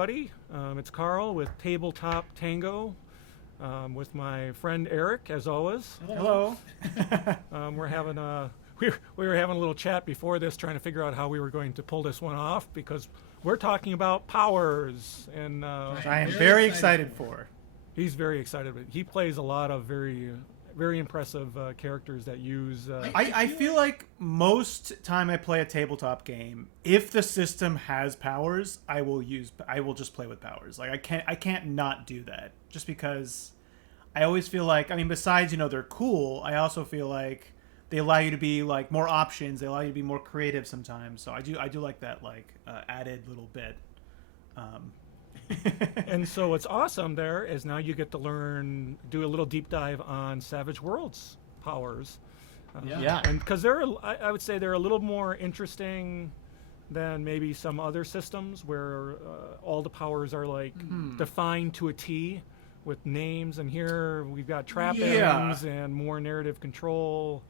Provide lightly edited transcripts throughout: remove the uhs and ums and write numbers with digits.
everybody. It's Carl with Tabletop Tango, with my friend Eric, as always. Hello. We're having we were having a little chat before this, trying to figure out how we were going to pull this one off, because we're talking about powers, and I am very excited for. He's very excited. He plays a lot of very impressive characters that use. I feel like most time I play a tabletop game, if the system has powers, I will just play with powers. Like I can't not do that, just because I always feel like, I mean, besides, they're cool, I also feel like they allow you to be like more options. They allow you to be more creative sometimes. So I do like that, like added little bit. And so what's awesome there is now you get to do a little deep dive on Savage Worlds powers. Yeah. And because I would say they're a little more interesting than maybe some other systems where all the powers are like defined to a T with names. And here we've got trappings and more narrative control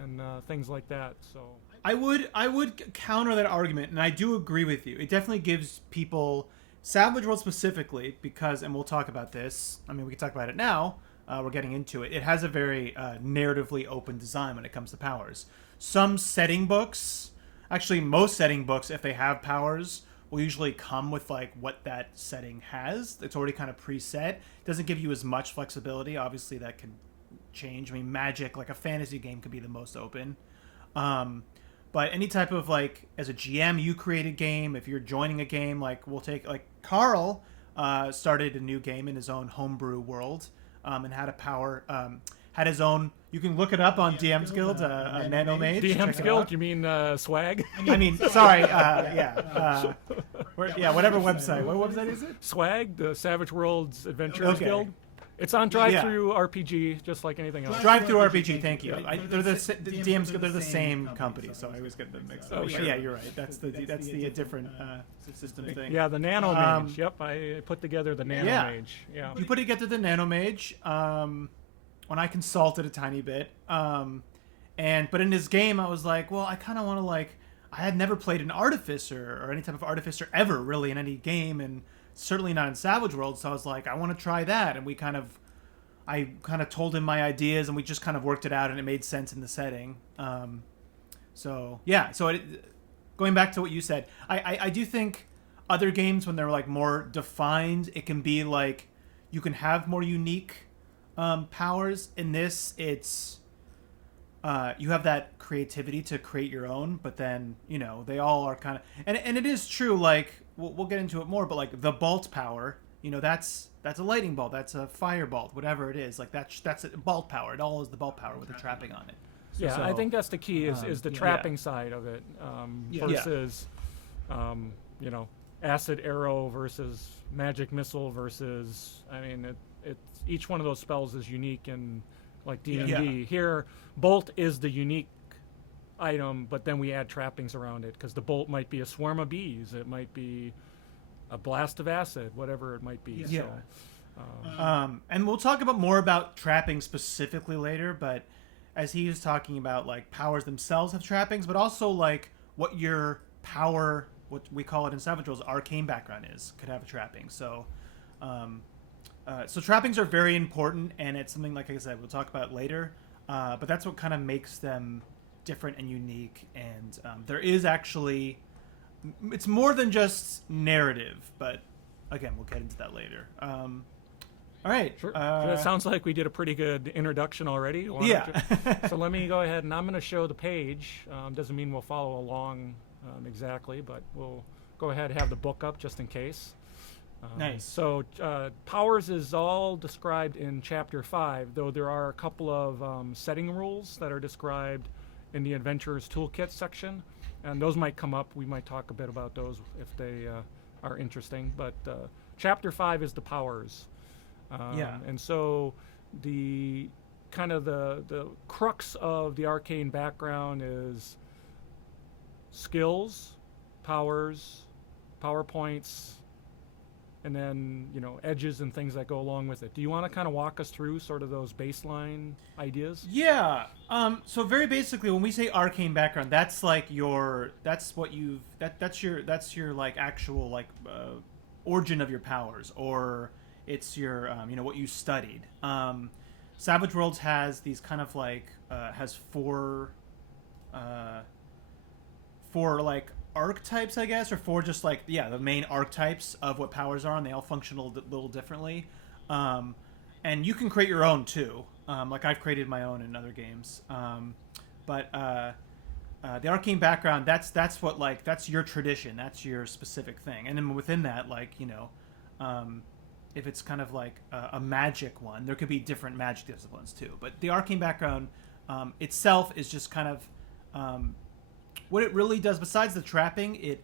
and things like that. So I would counter that argument, and I do agree with you. It definitely gives people, Savage World specifically, because, and we'll talk about this, I mean, we can talk about it now, we're getting into it. It has a very narratively open design when it comes to powers. Some setting books, actually most setting books, if they have powers, will usually come with like what that setting has. It's already kind of preset. It doesn't give you as much flexibility. Obviously that can change. I mean, Magic, like a fantasy game, could be the most open. But any type of, like, as a GM, you create a game. If you're joining a game, like, we'll take, like, Carl started a new game in his own homebrew world, and had a power, had his own, you can look it up on DM's Guild, a Nano Mage. DM's Guild? You mean Swag? I mean, sorry, yeah. Whatever website. What website is it? Swag, the Savage Worlds Adventurers Guild. It's on Drive-Thru RPG, just like anything else. Drive-Thru RPG, thank you. They're the DMs. They're the same company, so I always get them mixed up. Oh, sure. Yeah, you're right. That's the different system thing. Yeah, the Nano Mage. Yep, I put together the Nano Mage. Yeah. You put together the Nano Mage when I consulted a tiny bit, but in this game I was like, well, I kind of want to, like, I had never played an Artificer or any type of Artificer ever really in any game, and certainly not in Savage World, so I was like, I want to try that, and I kind of told him my ideas, and we just kind of worked it out, and it made sense in the setting. Going back to what you said, I do think other games, when they're like more defined, it can be like you can have more unique powers. In this, it's you have that creativity to create your own, but then they all are kind of, and it is true, like we'll get into it more, but like the bolt power, that's a lightning bolt, that's a fire bolt, whatever it is, like that's a bolt power. It all is the bolt power with a trapping on it. So, I think that's the key is the trapping side of it, versus acid arrow versus magic missile versus, I mean, it's each one of those spells is unique, and like D&D here, bolt is the unique item, but then we add trappings around it, because the bolt might be a swarm of bees, it might be a blast of acid, whatever it might be. And we'll talk more about trappings specifically later, but as he was talking about, like, powers themselves have trappings, but also like what your power, what we call it in Savage Worlds, arcane background is, could have a trapping. So so trappings are very important, and it's something, like I said, we'll talk about later, but that's what kind of makes them different and unique. And there is actually, it's more than just narrative, but again, we'll get into that later. All right. Sure. It sounds like we did a pretty good introduction already. So let me go ahead, and I'm going to show the page. Doesn't mean we'll follow along exactly, but we'll go ahead and have the book up just in case. Nice. So powers is all described in Chapter 5, though there are a couple of setting rules that are described in the Adventurer's Toolkit section, and those might come up. We might talk a bit about those if they are interesting. But Chapter 5 is the powers. And so the kind of the crux of the arcane background is skills, powers, power points, and then edges and things that go along with it. Do you want to kind of walk us through sort of those baseline ideas? Yeah. So very basically, when we say arcane background, that's like your like actual like origin of your powers, or it's your what you studied. Savage Worlds has these kind of like has four like archetypes, I guess, or four just like the main archetypes of what powers are, and they all function a little differently. And you can create your own too. Like I've created my own in other games. But the arcane background, that's what like that's your tradition, that's your specific thing, and then within that, like if it's kind of like a magic one, there could be different magic disciplines too. But the arcane background itself is just kind of what it really does. Besides the trapping, it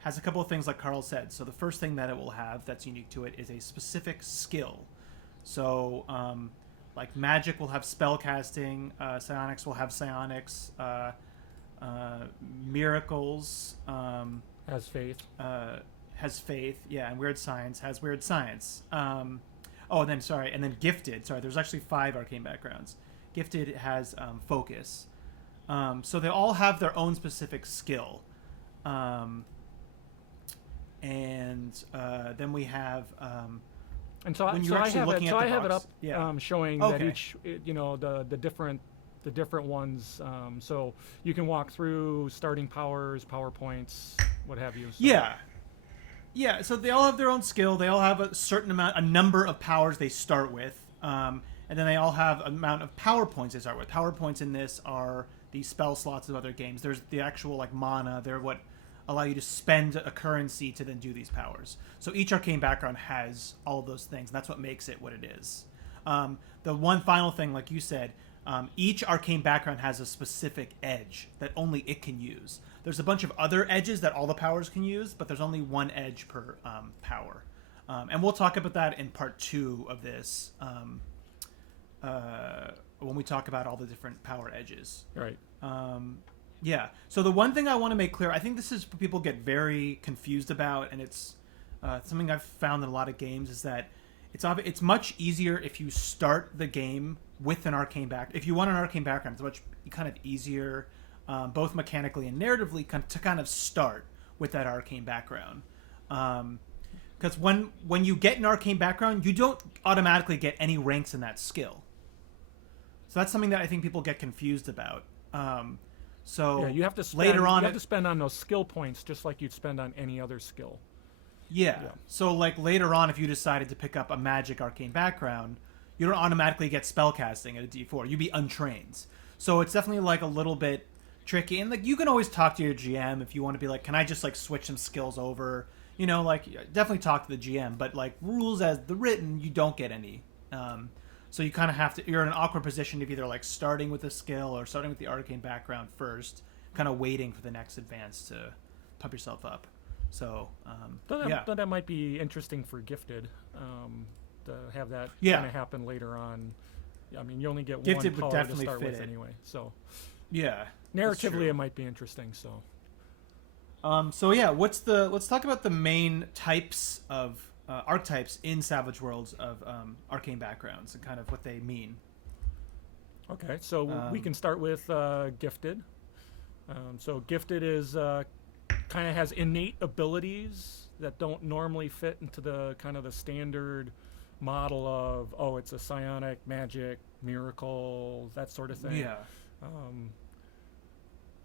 has a couple of things like Carl said. So the first thing that it will have that's unique to it is a specific skill. So like magic will have spell casting, psionics will have psionics, miracles Has faith. Has faith, and weird science has weird science. And then gifted. Sorry, there's actually 5 arcane backgrounds. Gifted has focus. So they all have their own specific skill. And then we have And so, when so you're I actually have looking it. at So the I have it box. up, showing that each, the different ones. So you can walk through starting powers, PowerPoints, what have you. So. Yeah. So they all have their own skill. They all have a number of powers they start with, and then they all have an amount of power points they start with. Power points in this are the spell slots of other games. There's the actual like mana. They're what allow you to spend a currency to then do these powers. So each arcane background has all of those things, and that's what makes it what it is. The one final thing, like you said, each arcane background has a specific edge that only it can use. There's a bunch of other edges that all the powers can use, but there's only one edge per power. And we'll talk about that in part 2 of this when we talk about all the different power edges. Right. So the one thing I want to make clear, I think this is what people get very confused about, and it's something I've found in a lot of games, is that it's much easier if you start the game with an arcane background. If you want an arcane background, it's much kind of easier, both mechanically and narratively, to kind of start with that arcane background. Because when you get an arcane background, you don't automatically get any ranks in that skill. So that's something that I think people get confused about. So you have to spend, later on, you have to spend on those skill points just like you'd spend on any other skill. Yeah. So like later on, if you decided to pick up a magic arcane background, you don't automatically get spellcasting at a D4. You'd be untrained. So it's definitely like a little bit tricky. And like you can always talk to your GM if you want to be like, can I just like switch some skills over? Like definitely talk to the GM. But like rules as the written, you don't get any. So you kind of have to. You're in an awkward position of either like starting with a skill or starting with the arcane background first, kind of waiting for the next advance to pump yourself up. So Though that might be interesting for gifted, to have that kind of happen later on. I mean, you only get gifted one would power to definitely start fit with it. anyway. So narratively it might be interesting. So let's talk about the main types of archetypes in Savage Worlds of arcane backgrounds and kind of what they mean. Okay, so we can start with gifted. So gifted is kind of has innate abilities that don't normally fit into the kind of the standard model of it's a psionic, magic, miracle, that sort of thing.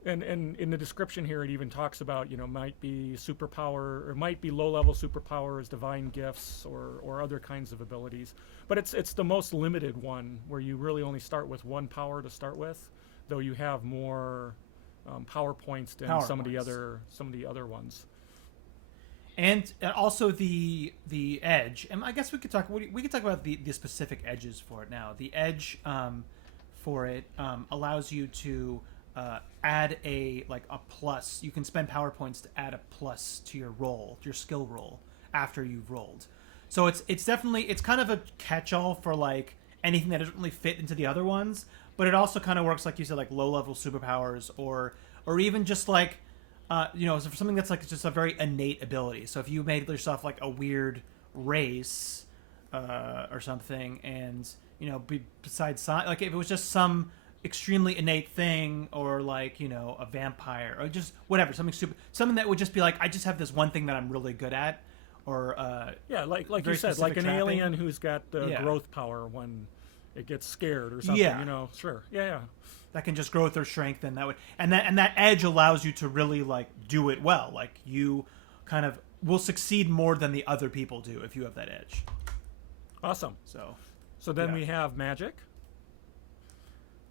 And in the description here, it even talks about, might be superpower, or might be low-level superpowers, divine gifts, or other kinds of abilities. But it's the most limited one, where you really only start with one power to start with, though you have more power points than some of the other ones. And also the edge, and I guess we could talk about the specific edges for it now. The edge for it allows you to add a plus. You can spend power points to add a plus to your roll, to your skill roll, after you've rolled. So it's definitely kind of a catch-all for like anything that doesn't really fit into the other ones, but it also kind of works, like you said, like low-level superpowers or even just like for something that's like just a very innate ability. So if you made yourself like a weird race or something, and besides like if it was just some extremely innate thing, or like a vampire, or just whatever, something that would just be like, I just have this one thing that I'm really good at, or Yeah, like you very said, like specific an trapping. alien who's got Yeah. growth power when it gets scared or something. Yeah. You know, sure. Yeah. that can just growth or strengthen that way, and that edge allows you to really like do it well. Like you kind of will succeed more than the other people do if you have that edge. Awesome. So So then Yeah. we have magic.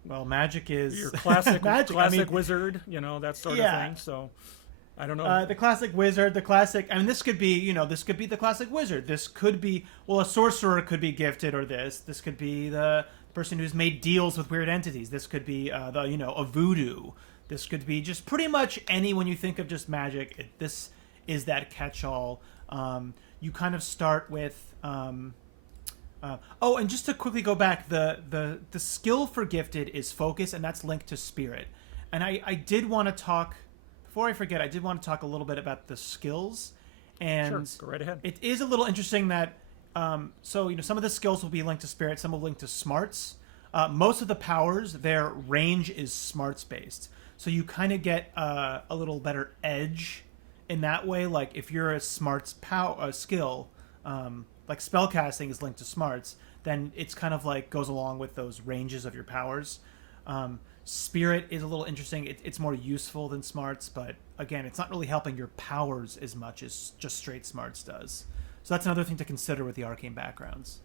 well, magic is Your classic magic. classic wizard, you know, that sort Yeah. of thing. So I don't know. The classic wizard, the classic. I mean, this could be, this could be the classic wizard. This could be, well, a sorcerer could be gifted, or this. This could be the person who's made deals with weird entities. This could be a voodoo. This could be just pretty much any. When you think of just magic, this is that catch-all. You kind of start with. And just to quickly go back, the skill for gifted is focus, and that's linked to spirit. And I did want to talk. Before I forget, I did want to talk a little bit about the skills, and Sure, go right ahead. it is a little interesting that some of the skills will be linked to spirit, some will link to smarts. Most of the powers, their range is smarts based, so you kind of get a little better edge in that way. Like if you're a smarts skill, like spellcasting is linked to smarts, then it's kind of like goes along with those ranges of your powers. Spirit is a little interesting. It's more useful than smarts, but again, it's not really helping your powers as much as just straight smarts does. So that's another thing to consider with the arcane backgrounds.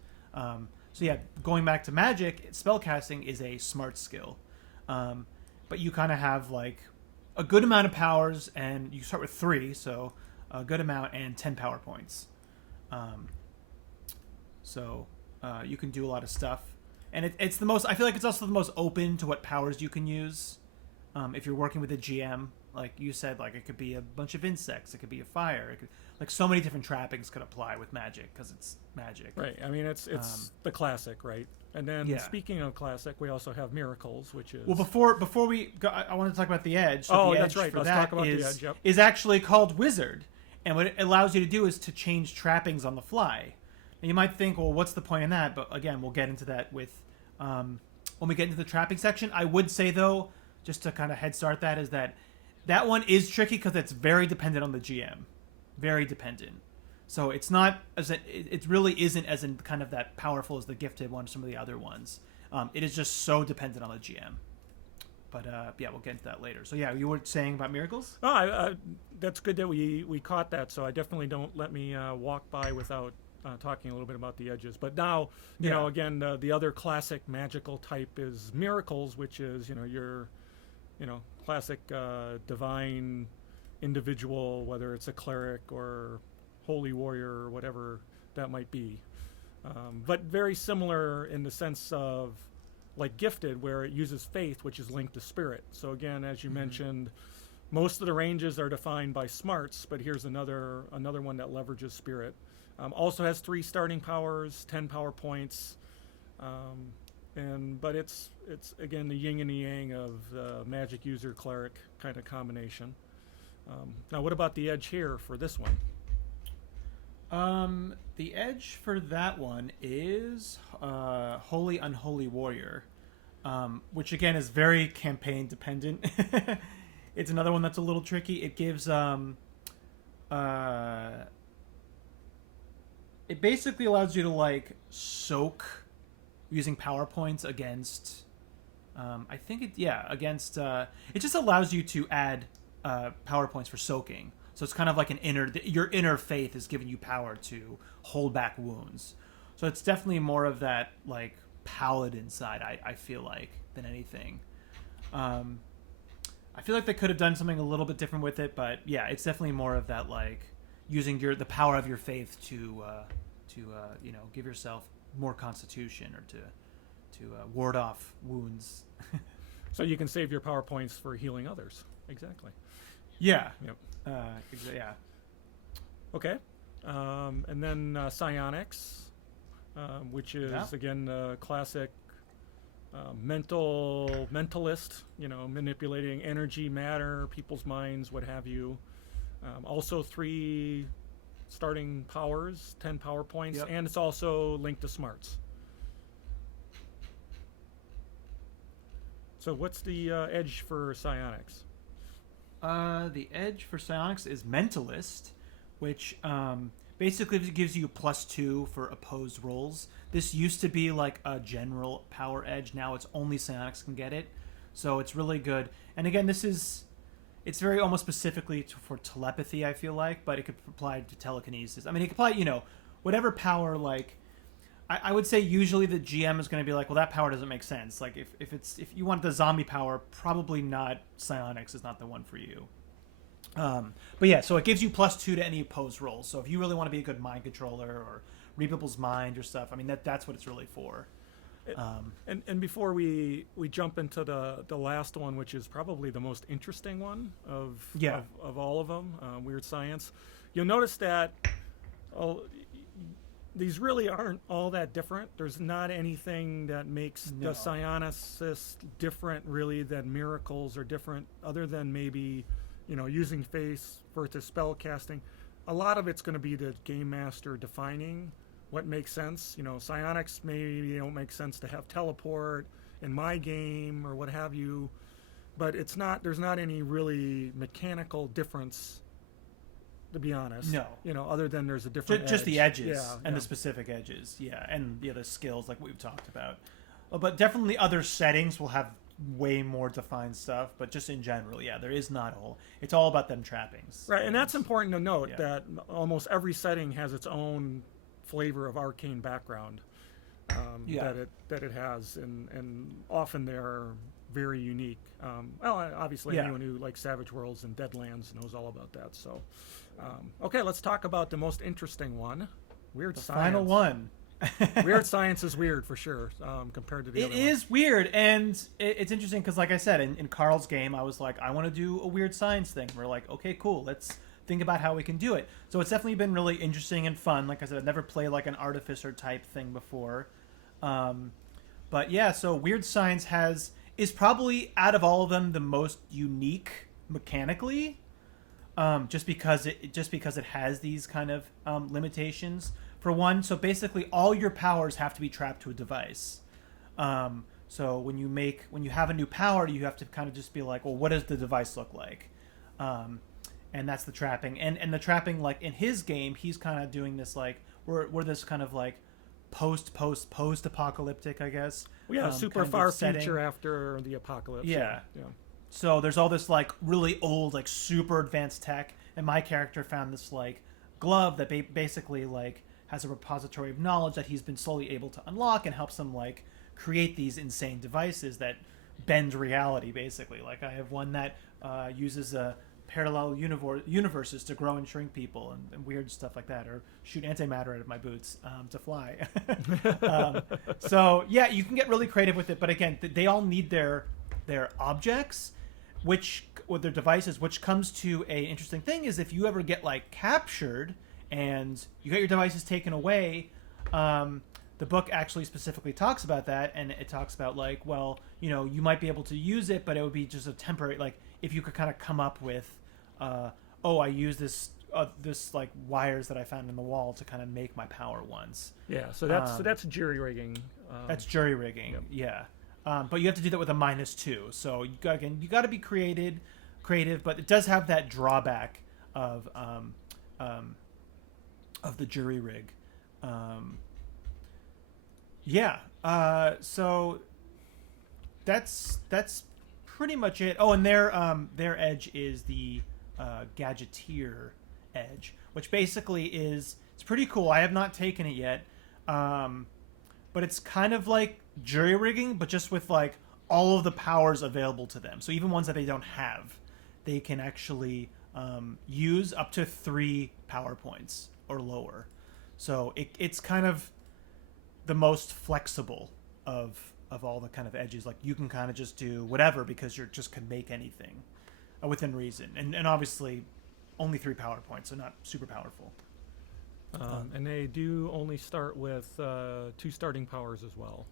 Going back to magic, spellcasting is a smart skill, but you kind of have like a good amount of powers, and you start with 3, so a good amount and 10 power points. You can do a lot of stuff. And it's the most. I feel like it's also the most open to what powers you can use. If you're working with a GM, like you said, like it could be a bunch of insects, it could be a fire, like so many different trappings could apply with magic because it's magic. Right. I mean, it's the classic, right? And then Yeah. speaking of classic, we also have miracles, which is Well, before we go, I want to talk about the edge. So Oh, the that's edge right. for Let's that talk about the is- edge, yep. is actually called wizard, and what it allows you to do is to change trappings on the fly. And you might think, well, what's the point in that? But again, we'll get into that with when we get into the trapping section. I would say though, just to kind of head start that, is that one is tricky because it's very dependent on the GM, very dependent. So it's not it really isn't as in kind of that powerful as the gifted one, some of the other ones. It is just so dependent on the GM. But we'll get into that later. So yeah, you were saying about miracles? Oh, that's good that we caught that. So I definitely don't let me walk by without talking a little bit about the edges. But now, you know, again, the other classic magical type is miracles, which is your classic divine individual, whether it's a cleric or holy warrior or whatever that might be. But very similar in the sense of like gifted, where it uses faith, which is linked to spirit. So again, as you mentioned, most of the ranges are defined by smarts, but here's another one that leverages spirit. Also has 3 starting powers, 10 power points, but it's again the yin and the yang of the magic user cleric kind of combination. Now, what about the edge here for this one? The edge for that one is Holy Unholy Warrior, which again is very campaign dependent. It's another one that's a little tricky. It gives it basically allows you to like soak using power points against against it just allows you to add power points for soaking. So it's kind of like your inner faith is giving you power to hold back wounds. So it's definitely more of that like paladin side, I feel like, than anything. I feel like they could have done something a little bit different with it, but yeah, it's definitely more of that like using the power of your faith to give yourself more constitution or to ward off wounds. So you can save your power points for healing others. Exactly. Yeah. Yep. Yeah. Okay. And then psionics, which is again the classic mentalist, manipulating energy, matter, people's minds, what have you. Also 3 starting powers, 10 power points, and it's also linked to smarts. So what's the edge for psionics? The edge for psionics is mentalist, which basically it gives you +2 for opposed rolls. This used to be like a general power edge. Now it's only psionics can get it, so it's really good. And again, it's very almost specifically for telepathy, I feel like, but it could apply to telekinesis. I mean, it could apply, whatever power, like, I would say usually the GM is going to be like, well, that power doesn't make sense. Like, if you want the zombie power, probably not psionics is not the one for you. But yeah, so it gives you +2 to any opposed rolls. So if you really want to be a good mind controller or read people's mind or stuff, I mean, that's what it's really for. And before we jump into the last one, which is probably the most interesting one of all of them, Weird Science, you'll notice that these really aren't all that different. There's not anything that makes the psionicist different, really, than miracles are different, other than maybe, using face versus spell casting. A lot of it's going to be the game master defining what makes sense. Psionics maybe don't make sense to have teleport in my game or what have you, but there's not any really mechanical difference, to be honest. No. Other than there's a different just edge. the edges and the specific edges. Yeah, and the other skills like we've talked about. But definitely other settings will have way more defined stuff, but just in general, there is not all. It's all about them trappings. Right, and that's important to note that almost every setting has its own flavor of arcane background that it has, and often they're very unique. Obviously anyone who likes Savage Worlds and Deadlands knows all about that. So, okay, let's talk about the most interesting one, Weird Science. Final one. Weird Science is weird for sure, compared to the other one. It is weird, and it's interesting because, like I said, in Carl's game, I was like, I want to do a Weird Science thing. We're like, okay, cool, let's think about how we can do it. So it's definitely been really interesting and fun. Like I said, I've never played like an artificer type thing before. But yeah, so Weird Science is probably out of all of them the most unique mechanically, just because it has these kind of limitations. For one, so basically all your powers have to be trapped to a device. So when you have a new power, you have to kind of just be like, well, what does the device look like? And that's the trapping. And the trapping, like in his game, he's kind of doing this like we're this kind of like post-apocalyptic, I guess. Yeah, super far future after the apocalypse. Yeah. So there's all this like really old, like super advanced tech, and my character found this like glove that basically like has a repository of knowledge that he's been slowly able to unlock and helps him like create these insane devices that bend reality. Basically, like I have one that uses parallel universes to grow and shrink people and weird stuff like that, or shoot antimatter out of my boots to fly. So yeah, you can get really creative with it, but again, they all need their objects, with their devices, which comes to a interesting thing is if you ever get like captured and you get your devices taken away, the book actually specifically talks about that, and it talks about like, well, you might be able to use it, but it would be just a temporary, like if you could kind of come up with, I use this like wires that I found in the wall to kind of make my power once. Yeah, so that's jury rigging. That's jury rigging. Yep. Yeah. But you have to do that with a -2. So you got to be creative, but it does have that drawback of the jury rig. So that's pretty much it. Oh, and their edge is the gadgeteer edge, which basically it's pretty cool. I have not taken it yet, but it's kind of like jury rigging, but just with like all of the powers available to them. So even ones that they don't have, they can actually use up to 3 power points or lower. So it's kind of the most flexible of all the kind of edges. Like you can kind of just do whatever because you just can make anything within reason. And obviously only 3 power points, so not super powerful. And they do only start with 2 starting powers as well.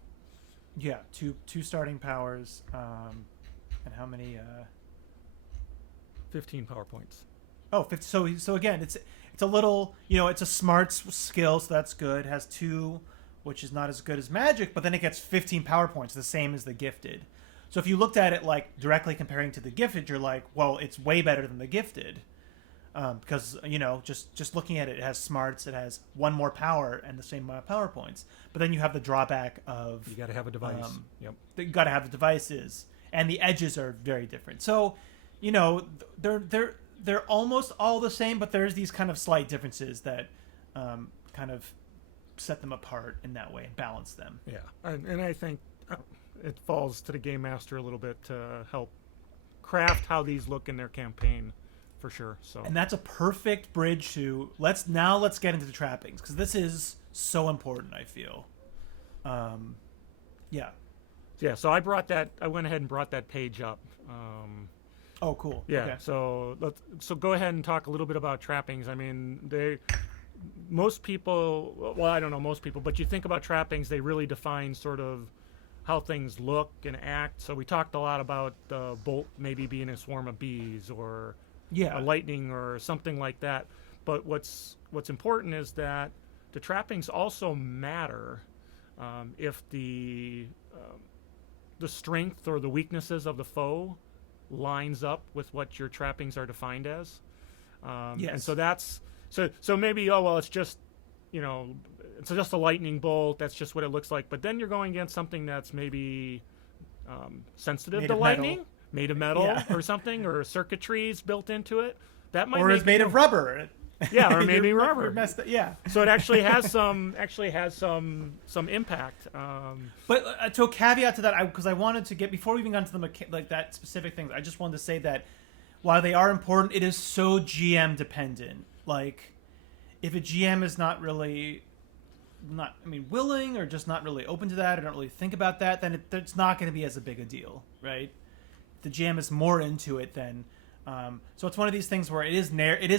Yeah, two starting powers. And how many? 15 power points. Oh, 50, so again, it's a little, it's a smart skill, so that's good. It has 2, which is not as good as magic, but then it gets 15 power points, the same as the gifted. So if you looked at it like directly comparing to the gifted, you're like, well, it's way better than the gifted. because just looking at it, it has smarts, it has one more power and the same amount of power points. But then you have the drawback of You got to have a device. Yep. you got to have the devices, and the edges are very different. So, they're almost all the same, but there's these kind of slight differences that kind of set them apart in that way and balance them. Yeah, and I think it falls to the game master a little bit to help craft how these look in their campaign, for sure. So, And that's a perfect bridge to let's get into the trappings, because this is so important, I feel. Yeah. yeah. So I went ahead and brought that page up. Oh, cool. Yeah. Okay. So go ahead and talk a little bit about trappings. I mean, most people, well, I don't know most people, but you think about trappings, they really define sort of how things look and act. So we talked a lot about the bolt maybe being a swarm of bees or Yeah. a lightning or something like that. But what's important is that the trappings also matter if the strength or the weaknesses of the foe lines up with what your trappings are defined as. Yes. And so that's so maybe it's just it's just a lightning bolt, that's just what it looks like, but then you're going against something that's maybe sensitive Made to of lightning, metal. made of metal Yeah. or something, or circuitries built into it that might Or make is made of rubber. Yeah, or maybe You're rubber. messed up. Yeah. So it actually has some impact. But to a caveat to that, because I wanted to get, before we even got into the like that specific things, I just wanted to say that while they are important, it is so GM dependent. Like, if a GM is not willing, or just not really open to that, or don't really think about that, then it's not going to be as a big a deal, right? If the GM is more into it, then so it's one of these things where it is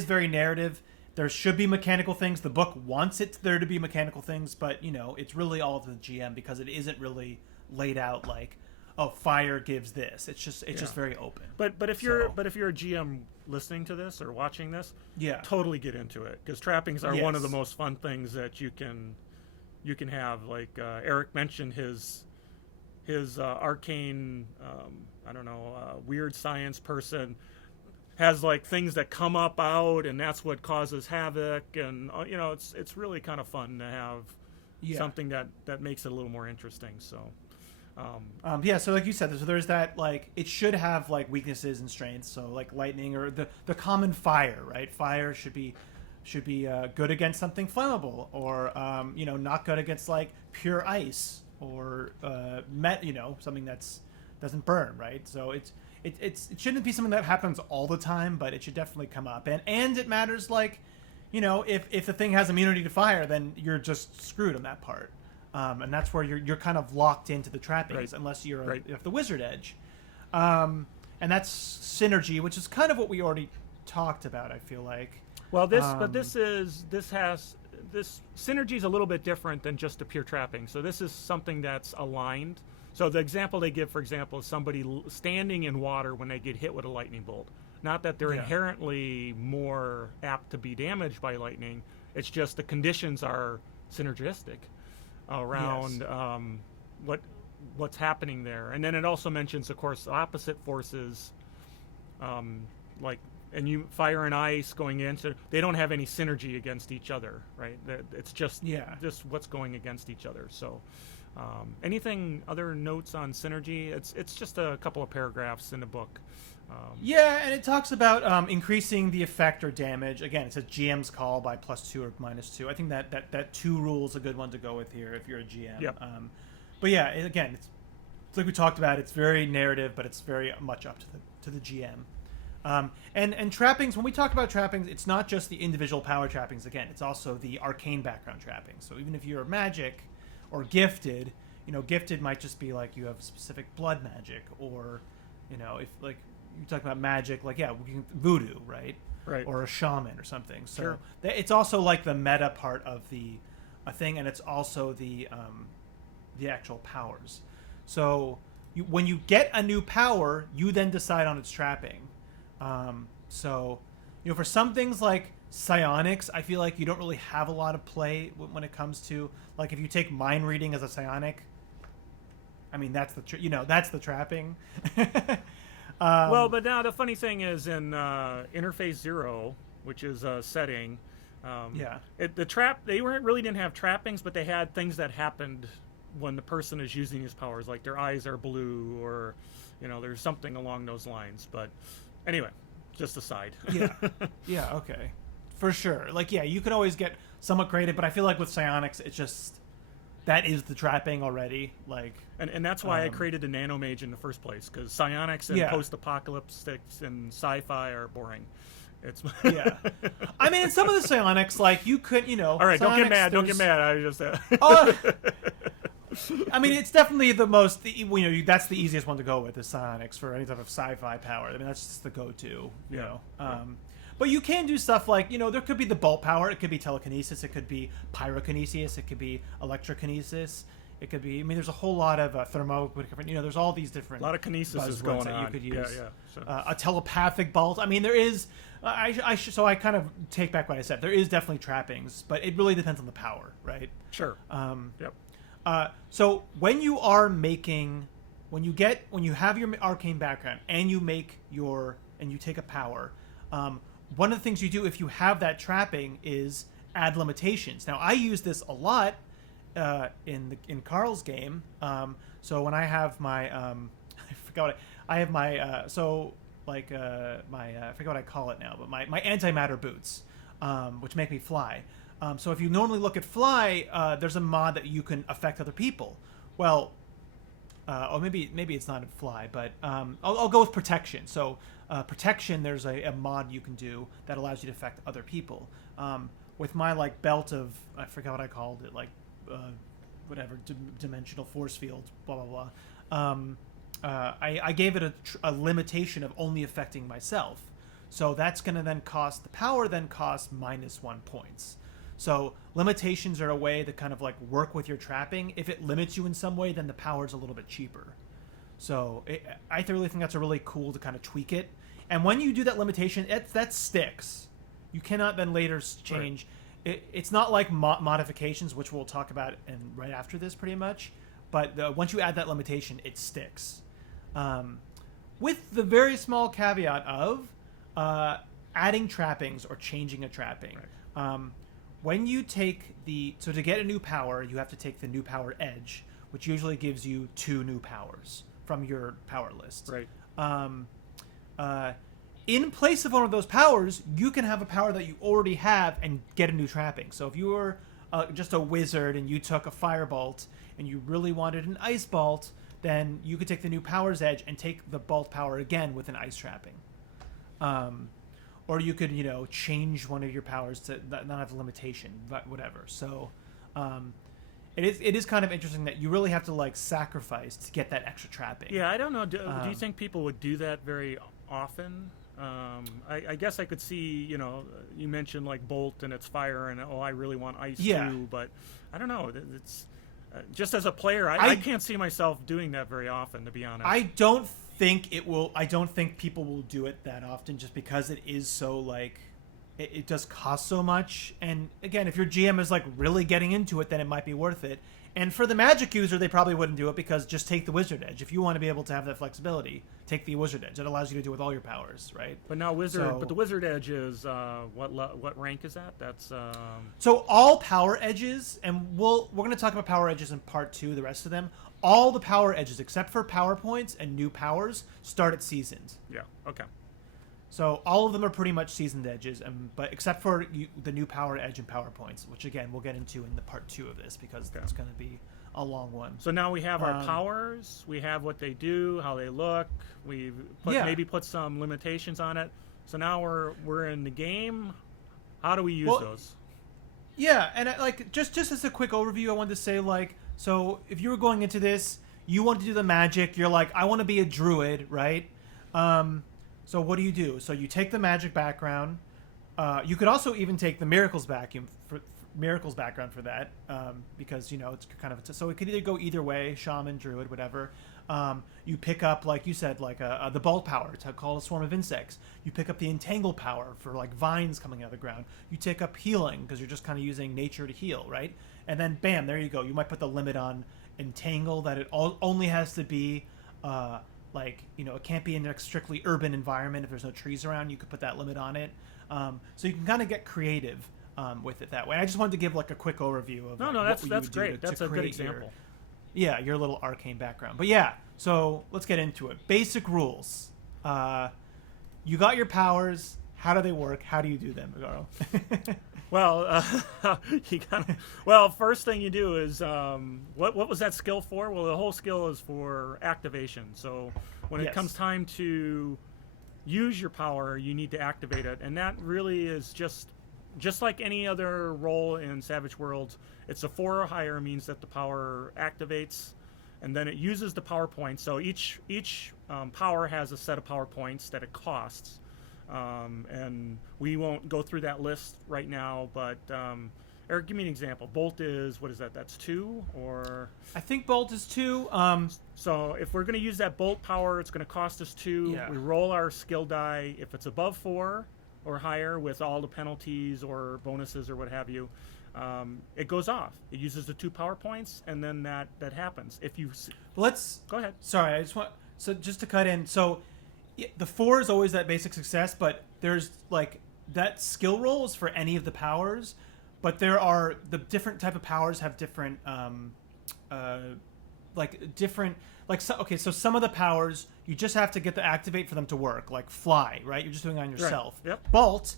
very narrative. There should be mechanical things. The book wants there to be mechanical things, but it's really all to the GM, because it isn't really laid out like, oh, fire gives this. It's just very open. But if you're a GM listening to this or watching this, Yeah. totally get into it, because trappings are one of the Yes. most fun things that you can have. Like Eric mentioned his arcane weird science person has like things that come up out, and that's what causes havoc, and it's really kind of fun to have something that makes it a little more interesting. So so like you said, so there's that, like, it should have like weaknesses and strengths. So like lightning, or the common fire, right? Fire should be good against something flammable, or not good against like pure ice, or something that's doesn't burn, right? So it shouldn't be something that happens all the time, but it should definitely come up, and it matters, like, if the thing has immunity to fire, then you're just screwed on that part. And that's where you're kind of locked into the trappings, Right. unless you Right. have the wizard edge. And that's synergy, which is kind of what we already talked about, I feel like. well, this synergy is a little bit different than just a pure trapping. So this is something that's aligned. So the example they give, for example, is somebody standing in water when they get hit with a lightning bolt. Not that they're Yeah. inherently more apt to be damaged by lightning. It's just the conditions are synergistic around what's happening there. And then it also mentions, of course, opposite forces, fire and ice going into. They don't have any synergy against each other, right? It's just what's going against each other. So. Anything other notes on synergy? It's just a couple of paragraphs in the book. And it talks about increasing the effect or damage. Again, it says GM's call by +2 or -2. I think that 2 rule is a good one to go with here if you're a GM. Yep. But yeah, again, it's like we talked about. It's very narrative, but it's very much up to the GM. And trappings. When we talk about trappings, it's not just the individual power trappings. Again, it's also the arcane background trappings. So even if you're magic or gifted, gifted might just be like you have specific blood magic, or if like you talk about magic, like voodoo, right? Right. Or a shaman or something. So Sure. it's also like the meta part of a thing, and it's also the actual powers. So when you get a new power, you then decide on its trapping. So for some things like psionics, I feel like you don't really have a lot of play when it comes to, like, if you take mind reading as a psionic. I mean, that's that's the trapping. Well, but now the funny thing is, in Interface 0, which is a setting. Yeah. They really didn't have trappings, but they had things that happened when the person is using these powers, like their eyes are blue, or there's something along those lines. But anyway, just aside. Yeah. Yeah. Okay. For sure. Like, yeah, you can always get somewhat creative, but I feel like with psionics, it's just that is the trapping already. Like, and that's why I created the nanomage in the first place, because psionics and post-apocalyptics and sci-fi are boring. It's yeah. I mean, in some of the psionics, like you could, All right, don't get mad. Don't get mad. I just. I mean, it's definitely the most. That's the easiest one to go with is psionics for any type of sci-fi power. I mean, that's just the go-to. You know. But you can do stuff like, there could be the bolt power. It could be telekinesis. It could be pyrokinesis. It could be electrokinesis. It could be. I mean, there's a whole lot of there's all these different. A lot of kinesis is going on. You could use. Yeah. So. A telepathic bolt. I mean, there is. So I kind of take back what I said. There is definitely trappings, but it really depends on the power, right? Sure. Yep. So when you are making, when you have your arcane background and you take a power, one of the things you do if you have that trapping is add limitations. Now I use this a lot in Carl's game. So when I have my I forgot what I call it now, but my antimatter boots, which make me fly. So if you normally look at fly, there's a mod that you can affect other people. Well, or maybe it's not a fly, but I'll go with protection. So protection, there's a mod you can do that allows you to affect other people. With my belt of, I forgot what I called it, dimensional force field, blah blah blah. I gave it a limitation of only affecting myself. So that's going to then cost, the power then costs -1 points. So limitations are a way to kind of work with your trapping. If it limits you in some way, then the power's a little bit cheaper. So I really think that's a really cool to kind of tweak it. And when you do that limitation, that sticks. You cannot then later change. Right. It's not like modifications, which we'll talk about right after this pretty much. But once you add that limitation, it sticks. With the very small caveat of adding trappings or changing a trapping. Right. When you take to get a new power, you have to take the new power edge, which usually gives you 2 new powers from your power list. Right. In place of one of those powers, you can have a power that you already have and get a new trapping. So if you were just a wizard and you took a firebolt and you really wanted an ice bolt, then you could take the new power's edge and take the bolt power again with an ice trapping. Or you could, change one of your powers to not have a limitation, but whatever. So it is kind of interesting that you really have to sacrifice to get that extra trapping. Yeah, I don't know. Do you think people would do that very often? I guess I could see, you mentioned bolt and it's fire and I really want ice too, but I don't know. It's just as a player, I can't see myself doing that very often, to be honest. I don't think people will do it that often, just because it is so it does cost so much. And again, if your GM is really getting into it, then it might be worth it. And for the magic user, they probably wouldn't do it, because just take the wizard edge. If you want to be able to have that flexibility, take the wizard edge. It allows you to do it with all your powers, right? But now but the wizard edge is what rank is that? That's so all power edges, and we're going to talk about power edges in part 2. The rest of them, all the power edges except for power points and new powers, start at seasoned. Yeah. Okay. So all of them are pretty much seasoned edges, but except for the new power edge and power points, which again we'll get into in the part 2 of this, because that's going to be a long one. So now we have our powers, we have what they do, how they look. We've maybe put some limitations on it. So now we're in the game. How do we use those? Yeah, and just as a quick overview, I wanted to say so if you were going into this, you want to do the magic. You're I want to be a druid, right? So what do? So you take the magic background. You could also even take the miracles background for that, because it's kind of so it could either go either way, shaman, druid, whatever. You pick up, like you said, the bolt power to call a swarm of insects. You pick up the entangle power for vines coming out of the ground. You take up healing because you're just kind of using nature to heal, right? And then bam, there you go. You might put the limit on entangle, that it only has to be like, it can't be in a strictly urban environment. If there's no trees around, you could put that limit on it. So you can kind of get creative with it that way. I just wanted to give like a quick overview of that's great. That's a good example. Your little Arcane background. But yeah, so let's get into it. Basic rules. You got your powers. How do they work? How do you do them, Agaro? Well, first thing you do is what was that skill for? Well, the whole skill is for activation. So when it comes time to use your power, you need to activate it, and that really is just like any other role in Savage Worlds. It's a 4 or higher, means that the power activates, and then it uses the power points. So each power has a set of power points that it costs. And we won't go through that list right now, but Eric, give me an example. Bolt is, what is that? That's 2, or? I think Bolt is 2. So if we're going to use that Bolt power, it's going to cost us 2. Yeah. We roll our skill die. If it's above 4 or higher with all the penalties or bonuses or what have you, it goes off. It uses the 2 power points, and then that happens. If you... Let's... Go ahead. Sorry, I just want... So just to cut in, so... The 4 is always that basic success, but there's like that skill roll is for any of the powers, but there are the different type of powers have different so some of the powers you just have to get the activate for them to work, like fly, right? You're just doing it on yourself. Right. Yep. Bolt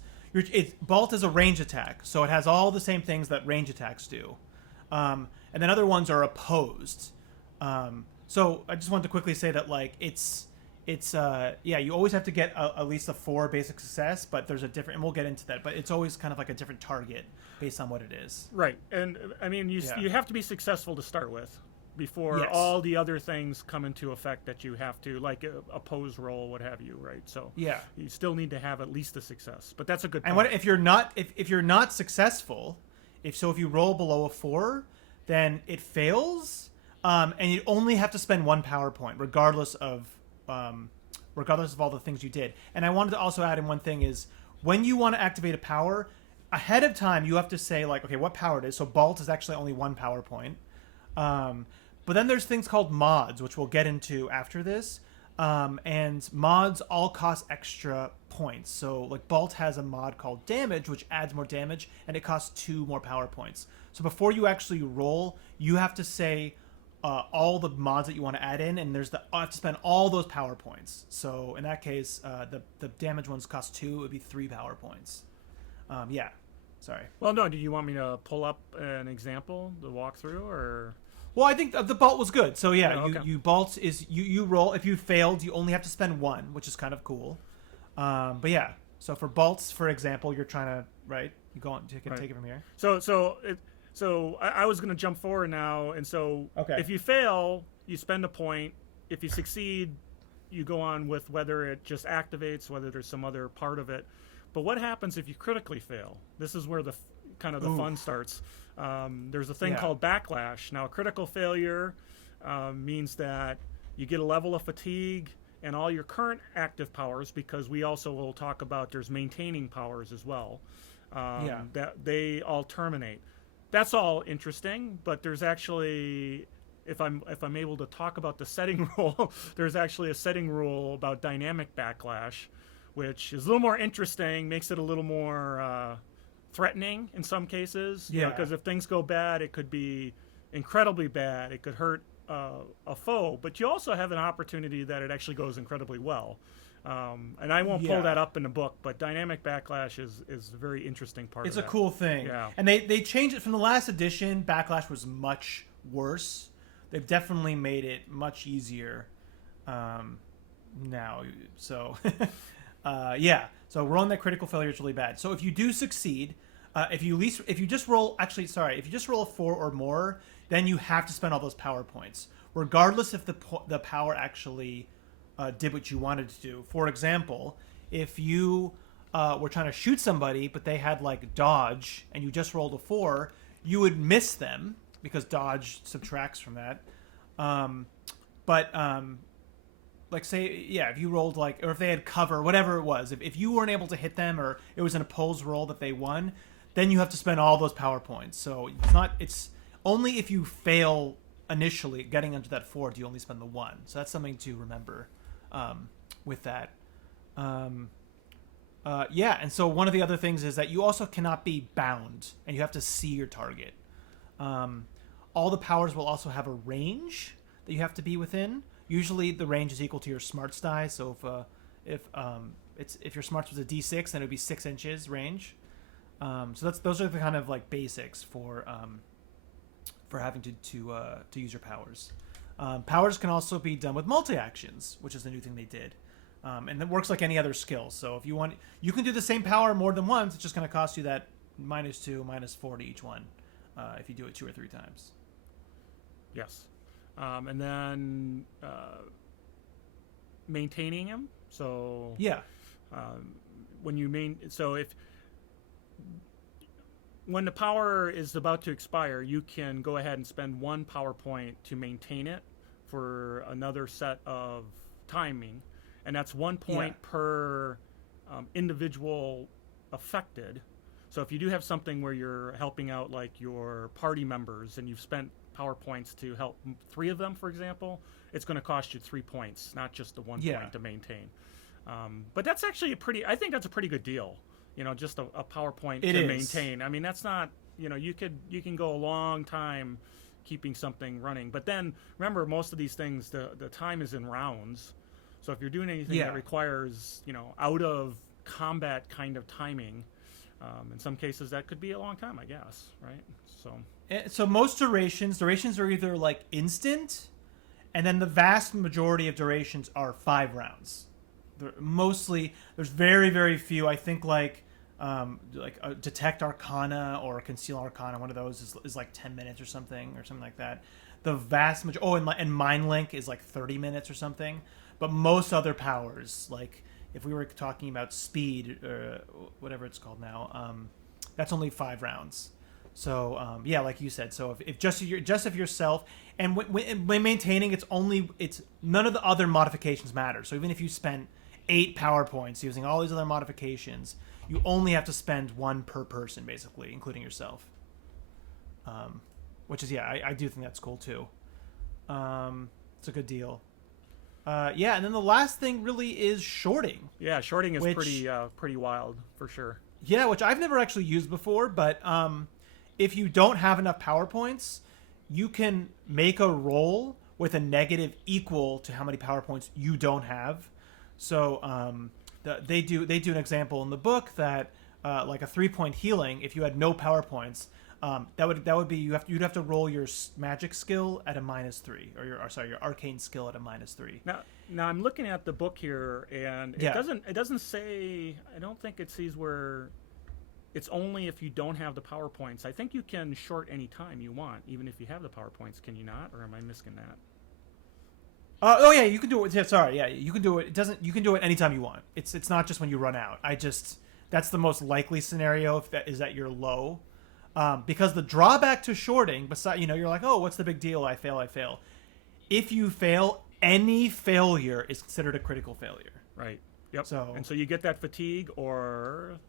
is a range attack, so it has all the same things that range attacks do, and then other ones are opposed. So I just wanted to quickly say that like it's you always have to get at least a 4 basic success, but there's a different, and we'll get into that, but it's always kind of like a different target based on what it is. Right. And I mean, you have to be successful to start with before Yes. all the other things come into effect that you have to, like a pose roll, what have you, right? So Yeah. you still need to have at least a success, but that's a good point. And if you're not successful, if you roll below a 4, then it fails, and you only have to spend 1 power point regardless of all the things you did. And I wanted to also add in one thing is when you want to activate a power ahead of time, you have to say like, okay, what power it is. So Bolt is actually only 1 power point. But then there's things called mods, which we'll get into after this. And mods all cost extra points. So like Bolt has a mod called damage, which adds more damage, and it costs 2 more power points. So before you actually roll, you have to say all the mods that you want to add in, and I have to spend all those power points. So in that case, the damage ones cost 2. It would be 3 power points. Sorry. Well, no, do you want me to pull up an example to walk through, or? Well, I think the Bolt was good. So yeah, okay. you Bolt is you roll. If you failed, you only have to spend 1, which is kind of cool. But yeah, so for Bolts, for example, you're trying to, right? You go on, take it from here. So I was going to jump forward now, and so if you fail, you spend a point. If you succeed, you go on with whether it just activates, whether there's some other part of it. But what happens if you critically fail? This is where the fun starts. There's a thing called backlash. Now, a critical failure means that you get a level of fatigue and all your current active powers, because we also will talk about there's maintaining powers as well, that they all terminate. That's all interesting, but there's actually, if I'm able to talk about the setting rule, there's actually a setting rule about dynamic backlash, which is a little more interesting, makes it a little more threatening in some cases. Yeah. Because if things go bad, it could be incredibly bad. It could hurt a foe, but you also have an opportunity that it actually goes incredibly well. And I won't pull that up in the book, but dynamic backlash is a very interesting part of that. It's a cool thing. Yeah. And they changed it from the last edition. Backlash was much worse. They've definitely made it much easier now. So, So rolling that critical failure is really bad. So if you do succeed, if you just roll a 4 or more, then you have to spend all those power points, regardless if the power actually did what you wanted to do. For example, if you were trying to shoot somebody, but they had like dodge, and you just rolled a 4, you would miss them because dodge subtracts from that. Like say, if you rolled like, or if they had cover, whatever it was, if you weren't able to hit them, or it was an opposed roll that they won, then you have to spend all those power points. So it's only if you fail initially getting onto that 4 do you only spend the 1. So that's something to remember. with that. Yeah, and so one of the other things is that you also cannot be bound, and you have to see your target. All the powers will also have a range that you have to be within. Usually, the range is equal to your smarts die. So if your smarts was a D6, then it would be 6 inches range. So those are the kind of like basics for having to use your powers. Powers can also be done with multi-actions, which is the new thing they did. And it works like any other skill. So if you want, you can do the same power more than once. It's just going to cost you that -2, -4 to each one if you do it 2 or 3 times. Yes. And then maintaining him. So yeah, when the power is about to expire, you can go ahead and spend 1 power point to maintain it for another set of timing, and that's 1 point per individual affected. So if you do have something where you're helping out like your party members and you've spent power points to help 3 of them, for example, it's going to cost you 3 points, not just the 1 point to maintain. But that's actually I think that's a pretty good deal. Just a PowerPoint to maintain. I mean, that's not, you can go a long time keeping something running. But then remember, most of these things, the time is in rounds. So if you're doing anything that requires, out of combat kind of timing, in some cases that could be a long time, I guess, right? So most durations are either like instant, and then the vast majority of durations are 5 rounds. There's very, very few. I think like a Detect Arcana or a Conceal Arcana, one of those is like 10 minutes or something like that. The vast majority, and Mind Link is like 30 minutes or something. But most other powers, like if we were talking about speed or whatever it's called now, that's only 5 rounds. So like you said, so if just yourself, and when maintaining, it's none of the other modifications matter. So even if you spent 8 power points using all these other modifications, you only have to spend 1 per person, basically, including yourself. Which is, I do think that's cool, too. It's a good deal. And then the last thing really is shorting. Yeah, shorting is pretty wild, for sure. Yeah, which I've never actually used before, but if you don't have enough power points, you can make a roll with a negative equal to how many power points you don't have. So they do an example in the book that like a 3-point healing, if you had no power points, that would be you'd have to roll your magic skill at a -3, or your arcane skill at a -3. Now I'm looking at the book here, and it doesn't say. I don't think it sees where it's only if you don't have the power points. I think you can short any time you want, even if you have the power points. Can you not, or am I missing that? You can do it. Yeah, sorry, you can do it. You can do it anytime you want. It's not just when you run out. That's the most likely scenario is that you're low, because the drawback to shorting, besides you're like, oh, what's the big deal? I fail. If you fail, any failure is considered a critical failure. Right. Yep. So you get that fatigue or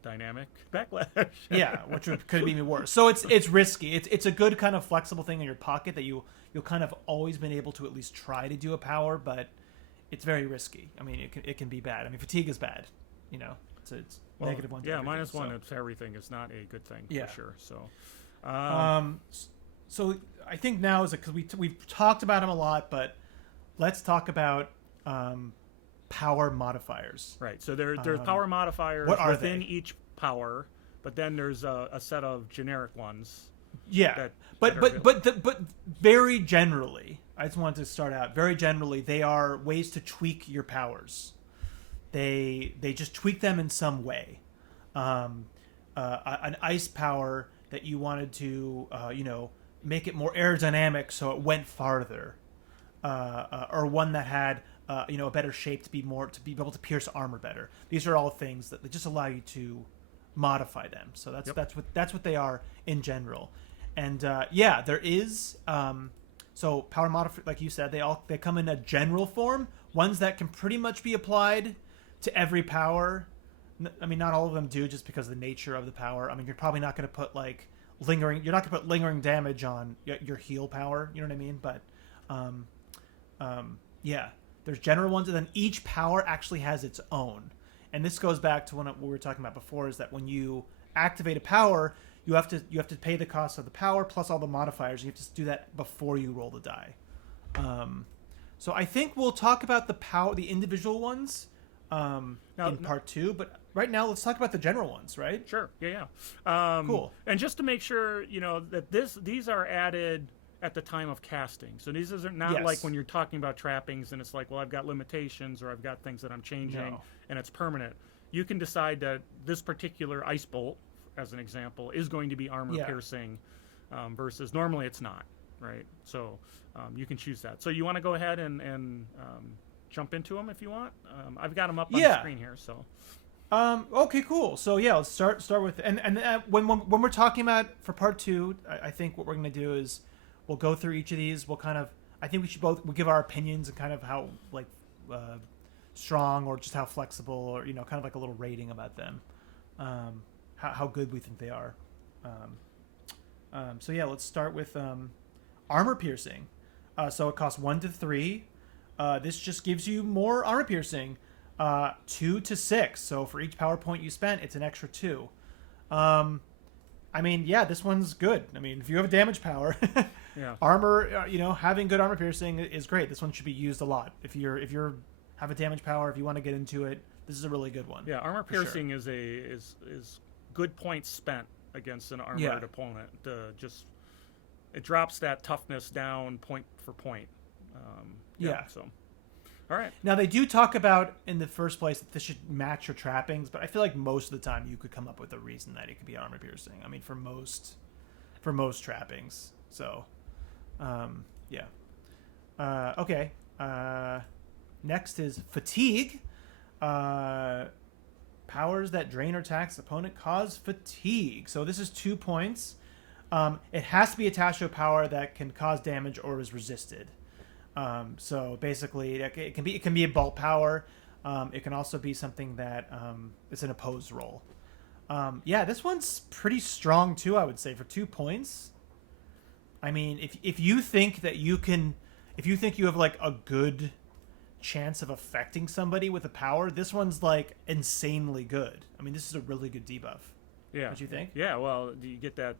dynamic backlash. Yeah, which could be even worse. So it's risky. It's a good kind of flexible thing in your pocket that you'll kind of always been able to at least try to do a power, but it's very risky. I mean, it can be bad. I mean, fatigue is bad. It's -1. Yeah, -1 to everything is not a good thing for sure. So, so I think now is because we've talked about them a lot, but let's talk about power modifiers. Right. So there's power modifiers within each power, but then there's a set of generic ones. Yeah, but very generally, I just wanted to start out. Very generally, they are ways to tweak your powers. They just tweak them in some way. An ice power that you wanted to make it more aerodynamic so it went farther, or one that had a better shape to be able to pierce armor better. These are all things that they just allow you to modify them. So that's what they are in general. And there is so power modifier, like you said, they come in a general form, ones that can pretty much be applied to every power. I mean, not all of them do, just because of the nature of the power. I mean, you're probably not going to put lingering damage on your heal power. You know what I mean? But there's general ones, and then each power actually has its own. And this goes back to what we were talking about before, is that when you activate a power, you have to pay the cost of the power plus all the modifiers. You have to do that before you roll the die. So I think we'll talk about the individual ones in part 2, but right now let's talk about the general ones, right? Sure. Yeah. Cool. And just to make sure, that these are added at the time of casting. So these are not like when you're talking about trappings and it's like, well, I've got limitations or I've got things that I'm changing and it's permanent. You can decide that this particular ice bolt, as an example, is going to be armor piercing versus normally it's not, right? So you can choose that. So you want to go ahead and jump into them if you want. I've got them up on the screen here, so. Okay, cool. So let's start with when we're talking about for part 2, I think what we're gonna do is we'll go through each of these. I think we'll give our opinions and kind of how strong or just how flexible, or kind of like a little rating about them, how good we think they are. So let's start with armor piercing. So it costs 1 to 3. This just gives you more armor piercing. 2 to 6. So for each power point you spent, it's an extra 2. This one's good. If you have a damage power, armor, having good armor piercing is great. This one should be used a lot. If you're have a damage power, if you want to get into it, this is a really good one. Yeah, armor piercing is good points spent against an armored opponent. It drops that toughness down point for point. So. All right. Now, they do talk about in the first place that this should match your trappings, but I feel like most of the time you could come up with a reason that it could be armor piercing. For most trappings. So, okay. Next is fatigue. Powers that drain or tax opponent cause fatigue. So this is 2 points. It has to be attached to a power that can cause damage or is resisted. So basically, it can be a bolt power. It can also be something that it's an opposed roll. This one's pretty strong too, I would say, for 2 points. If you think that you have like a good chance of affecting somebody with a power, this one's like insanely good. This is a really good debuff. Yeah. What do you think? Yeah. Well, you get that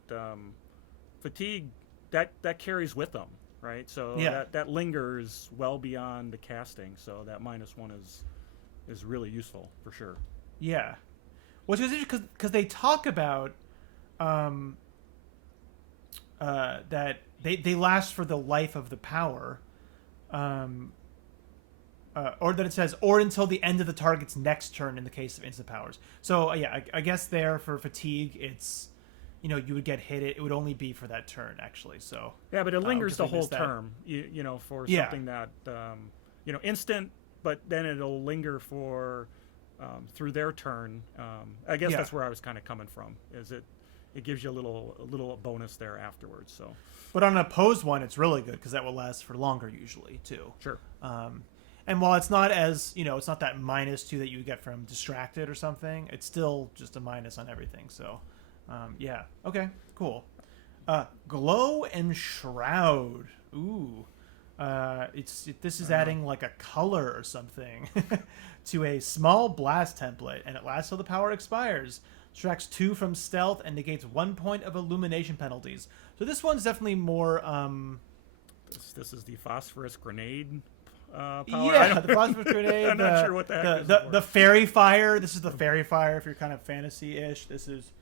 fatigue that carries with them. Right, so that lingers well beyond the casting, so that -1 is really useful for sure. Yeah, which is interesting because they talk about that they last for the life of the power, or that it says or until the end of the target's next turn in the case of instant powers. So I guess there for fatigue it's. You would get hit. It would only be for that turn, actually. So but it lingers the whole term. For something that instant, but then it'll linger for through their turn. I guess that's where I was kind of coming from. Is it gives you a little bonus there afterwards. So, but on an opposed one, it's really good because that will last for longer usually too. Sure. And while it's not as it's not that -2 that you get from distracted or something. It's still just a minus on everything. So. Okay. Cool. Glow and Shroud. Ooh. This is adding like a color or something to a small blast template, and it lasts till the power expires. Subtracts 2 from stealth and negates 1 point of illumination penalties. So this one's definitely more. This is the phosphorus grenade. Power. Yeah, the phosphorus grenade. I'm not sure what the heck the fairy fire. This is the fairy fire if you're kind of fantasy-ish. This is.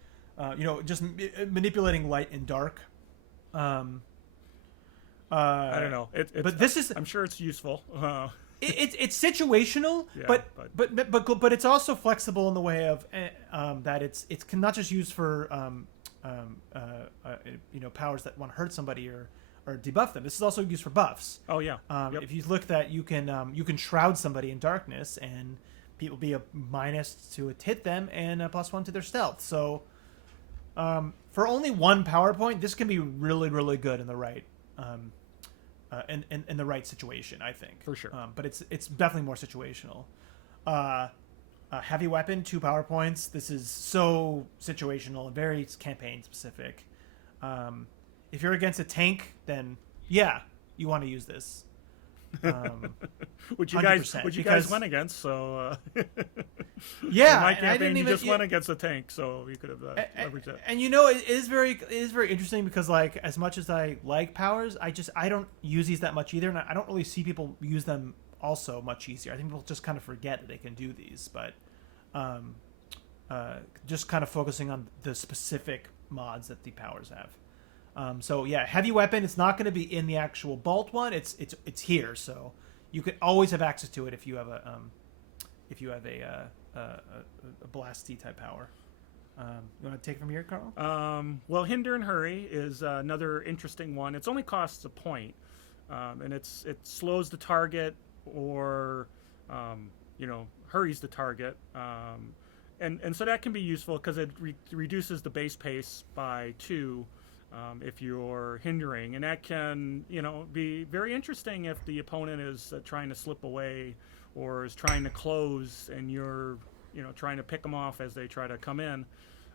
Just manipulating light and dark. I don't know. But this is. I'm sure it's useful. It's situational, but it's also flexible in the way of that it's not just used for powers that want to hurt somebody or debuff them. This is also used for buffs. Oh yeah. If you look that you can shroud somebody in darkness and people be a minus to hit them and a +1 to their stealth. So. For only 1 PowerPoint, this can be really, really good in the right, in the right situation, I think. For sure. But it's definitely more situational. Heavy weapon, 2 PowerPoints. This is so situational and very campaign specific. If you're against a tank, then you want to use this. Which you 100%, guys went against, so yeah, in my and I campaign didn't you even, just went against a tank, so you could have leveraged it. and you know, it is very interesting because like as much as I like powers, I don't use these that much either, and I don't really see people use them also much easier. I think people just kind of forget that they can do these, but just kind of focusing on the specific mods that the powers have. So yeah, heavy weapon. It's not going to be in the actual bolt one. It's here, so you could always have access to it if you have a blasty type power. You want to take it from here, Carl? Well, Hinder and Hurry is another interesting one. It's only costs a point, and it slows the target or hurries the target, and so that can be useful because it reduces the base pace by 2 if you're hindering, and that can be very interesting if the opponent is trying to slip away or is trying to close, and you're trying to pick them off as they try to come in.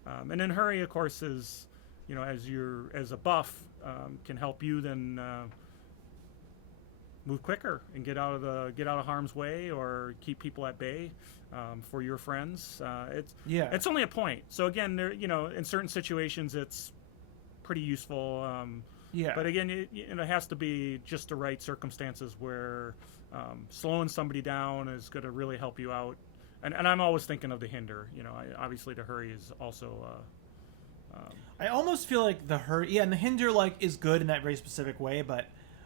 And then Hurry, of course, is as a buff can help you then move quicker and get out of harm's way or keep people at bay for your friends. It's only a point, so again, there in certain situations it's pretty useful. But again, it has to be just the right circumstances where slowing somebody down is going to really help you out. And I'm always thinking of the Hinder. Obviously the Hurry is also. I almost feel like the Hurry, and the Hinder is good in that very specific way, but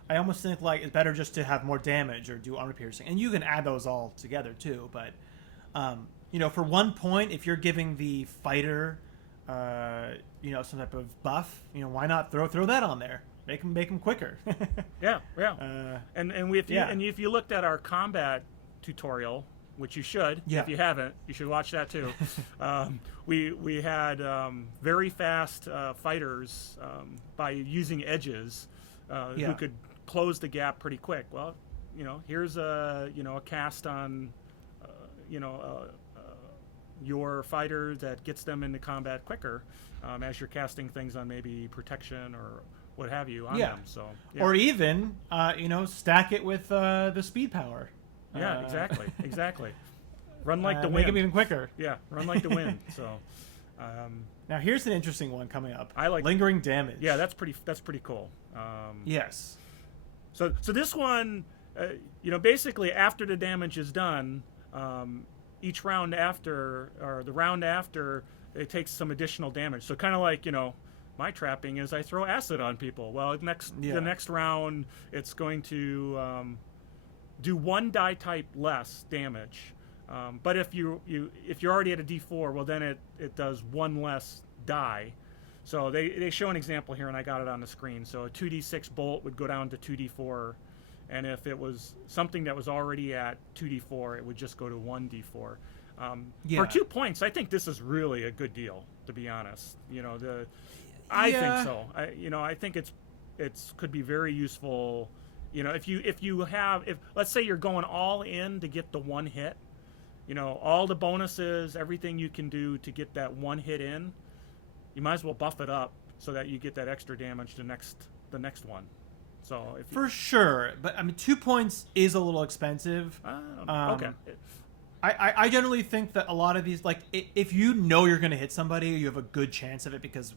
I almost think it's better just to have more damage or do armor piercing, and you can add those all together too. But for 1 point, if you're giving the fighter, some type of buff, why not throw that on there? Make them quicker. Yeah. And if you looked at our combat tutorial, which you should, if you haven't, you should watch that too. We had very fast fighters by using edges who could close the gap pretty quick. Well, here's a cast on your fighter that gets them into combat quicker as you're casting things on maybe protection or what have you on them. So or even stack it with the speed power. Yeah, exactly. Run like the wind. Make them even quicker. Yeah, run like the wind. So now here's an interesting one coming up. I like lingering damage. Yeah, that's pretty cool. Yes. So this one, basically after the damage is done, each round after or the round after, it takes some additional damage. So kind of like my trapping is I throw acid on people. Well, the next round it's going to do 1 die type less damage. But if you're already at a D4, well then it does 1 less die. So they show an example here, and I got it on the screen. So a 2d6 bolt would go down to 2d4, and if it was something that was already at 2d4, it would just go to 1d4. For 2 points, I think this is really a good deal, to be honest. I think so. I think it's could be very useful. If let's say you're going all in to get the 1 hit, all the bonuses, everything you can do to get that 1 hit in, you might as well buff it up so that you get that extra damage the next one. So for sure, but 2 points is a little expensive. Okay. I generally think that a lot of these, if you're going to hit somebody, you have a good chance of it because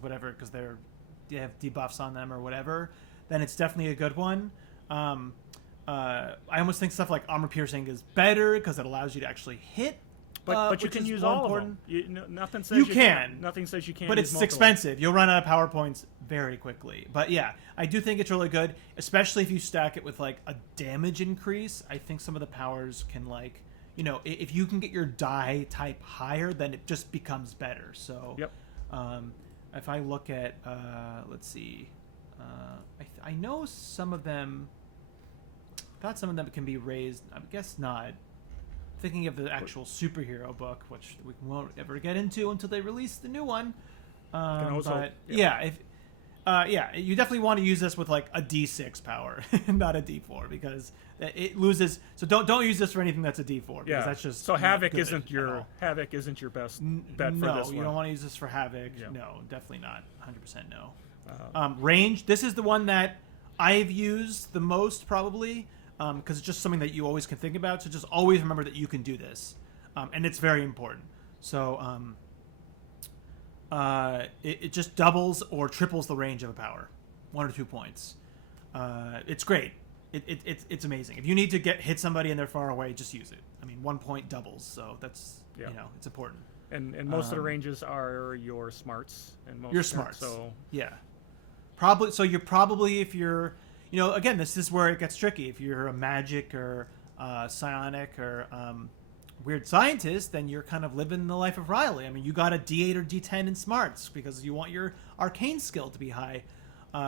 they have debuffs on them or whatever, then it's definitely a good one. I almost think stuff like armor piercing is better because it allows you to actually hit. But you can use all important. Of them. Nothing says you can. Nothing says you can't. But it's expensive. You'll run out of power points very quickly. But yeah, I do think it's really good, especially if you stack it with a damage increase. I think some of the powers can if you can get your die type higher, then it just becomes better. So if I look at let's see, I know some of them. I thought some of them can be raised. I guess not. Thinking of the actual superhero book, which we won't ever get into until they release the new one. You definitely want to use this with a D6 power, not a D4, because it loses. So don't use this for anything that's a D4. Because that's just so Havoc isn't your best bet for this one. No, you don't want to use this for Havoc. Yeah. No, definitely not. 100% no. Range. This is the one that I've used the most probably. because it's just something that you always can think about. So just always remember that you can do this, and it's very important. So it just doubles or triples the range of a power, 1 or 2 points. It's great. It's amazing. If you need to hit somebody and they're far away, just use it. I mean, 1 point doubles, so that's it's important. And most of the ranges are your smarts and most your smarts. So yeah, probably. So you're probably, if you're, again, this is where it gets tricky. If you're a magic or psionic or weird scientist, then you're kind of living the life of Riley. I mean, you got a D8 or D10 in smarts because you want your arcane skill to be high.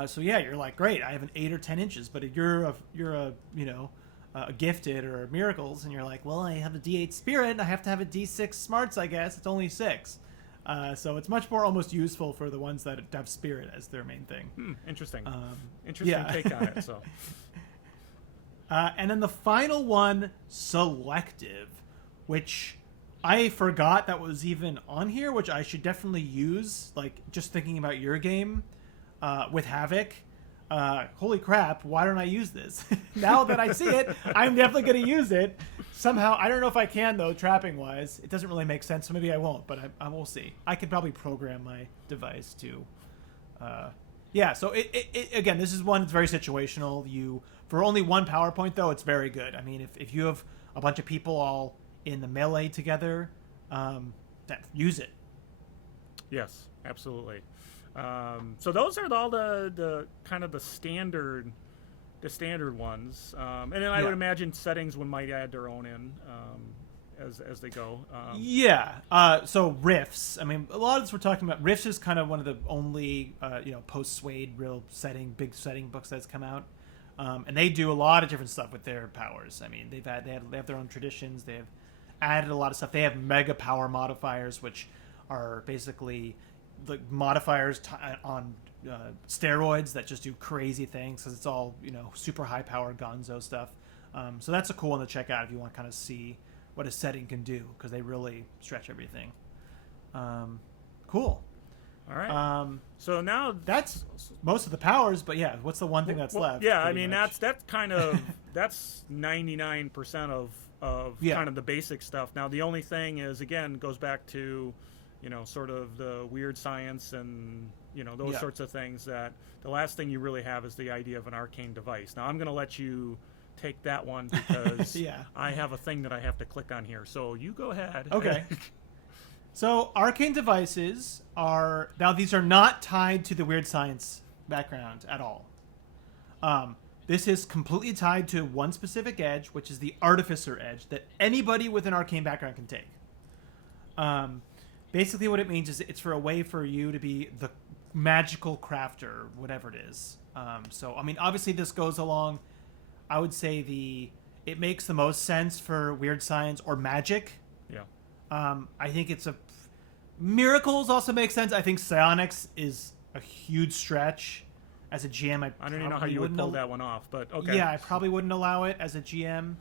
So yeah, you're like, great, I have an 8 or 10 inches, but if you're a gifted or miracles, and you're like, well, I have a D8 spirit, and I have to have a D6 smarts, I guess. It's only 6. So it's much more almost useful for the ones that have spirit as their main thing. Interesting. Interesting take on it. So, and then the final one, selective, which I forgot that was even on here, which I should definitely use. Like, just thinking about your game with Havoc. Holy crap, why don't I use this? Now that I see it, I'm definitely going to use it. Somehow, I don't know if I can, though, trapping-wise. It doesn't really make sense, so maybe I won't, but I will see. I could probably program my device to... so again, this is one that's very situational. For only 1 PowerPoint, though, it's very good. I mean, if you have a bunch of people all in the melee together, use it. Yes, absolutely. So those are all the kind of the standard ones, and then I would imagine settings one might add their own in as they go. So riffs. I mean, a lot of this we're talking about. Riffs is kind of one of the only post SWADE big setting books that's come out, and they do a lot of different stuff with their powers. I mean, they have their own traditions. They have added a lot of stuff. They have mega power modifiers, which are basically the modifiers on steroids that just do crazy things, because it's all super high powered gonzo stuff. So that's a cool one to check out if you want to kind of see what a setting can do, because they really stretch everything. Cool. All right. So now that's most of the powers, but yeah, what's the one thing that's left? Yeah, I mean that's kind of that's 99% of kind of the basic stuff. Now the only thing is, again, goes back to sort of the weird science and those sorts of things, that the last thing you really have is the idea of an arcane device. Now I'm going to let you take that one because I have a thing that I have to click on here. So you go ahead. Okay. So arcane devices these are not tied to the weird science background at all. This is completely tied to one specific edge, which is the artificer edge that anybody with an arcane background can take. Basically what it means is it's for a way for you to be the magical crafter, whatever it is. So, I mean, obviously this goes along, I would say it makes the most sense for weird science or magic. Yeah. I think miracles also make sense. I think psionics is a huge stretch. As a GM, I don't even know how you would pull that one off, but okay. Yeah, I probably wouldn't allow it as a GM.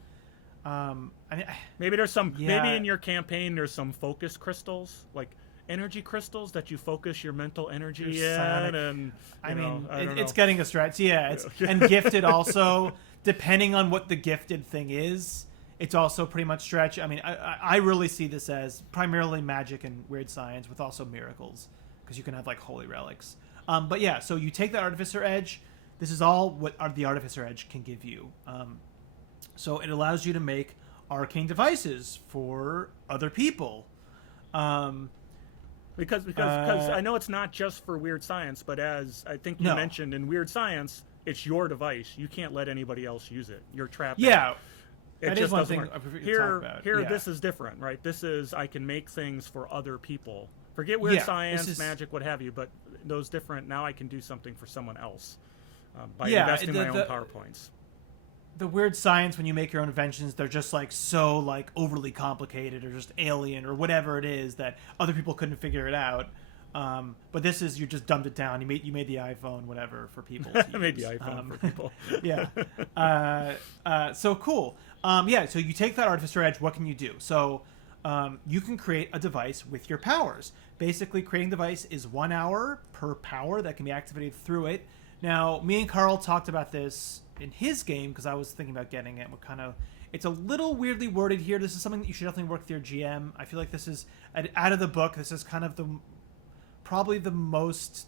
I mean, maybe there's some. Yeah. Maybe in your campaign there's some focus crystals, like energy crystals that you focus your mental energy in. And I mean, it's getting a stretch. Yeah, and gifted also. Depending on what the gifted thing is, it's also pretty much stretch. I mean, I really see this as primarily magic and weird science, with also miracles, because you can have like holy relics. But yeah, so you take the artificer edge. This is all what the artificer edge can give you. So it allows you to make arcane devices for other people. Because I know it's not just for weird science, but as I think you mentioned, in weird science, it's your device. You can't let anybody else use it. You're trapped. Yeah. It just doesn't work. Here, this is different, right? This is, I can make things for other people. Forget weird science, magic, what have you, but those different, now I can do something for someone else by investing my own PowerPoints. The weird science, when you make your own inventions, they're just like so like overly complicated or just alien or whatever it is that other people couldn't figure it out. But this is, you just dumbed it down. You made the iPhone, whatever, for people. I made the iPhone for people. So cool. So you take that artificer edge. What can you do? So you can create a device with your powers. Basically, creating a device is 1 hour per power that can be activated through it. Now, me and Carl talked about this in his game because I was thinking about getting it. We're kind of, it's a little weirdly worded here. This is something that you should definitely work with your GM. I feel like this is out of the book. This is kind of probably the most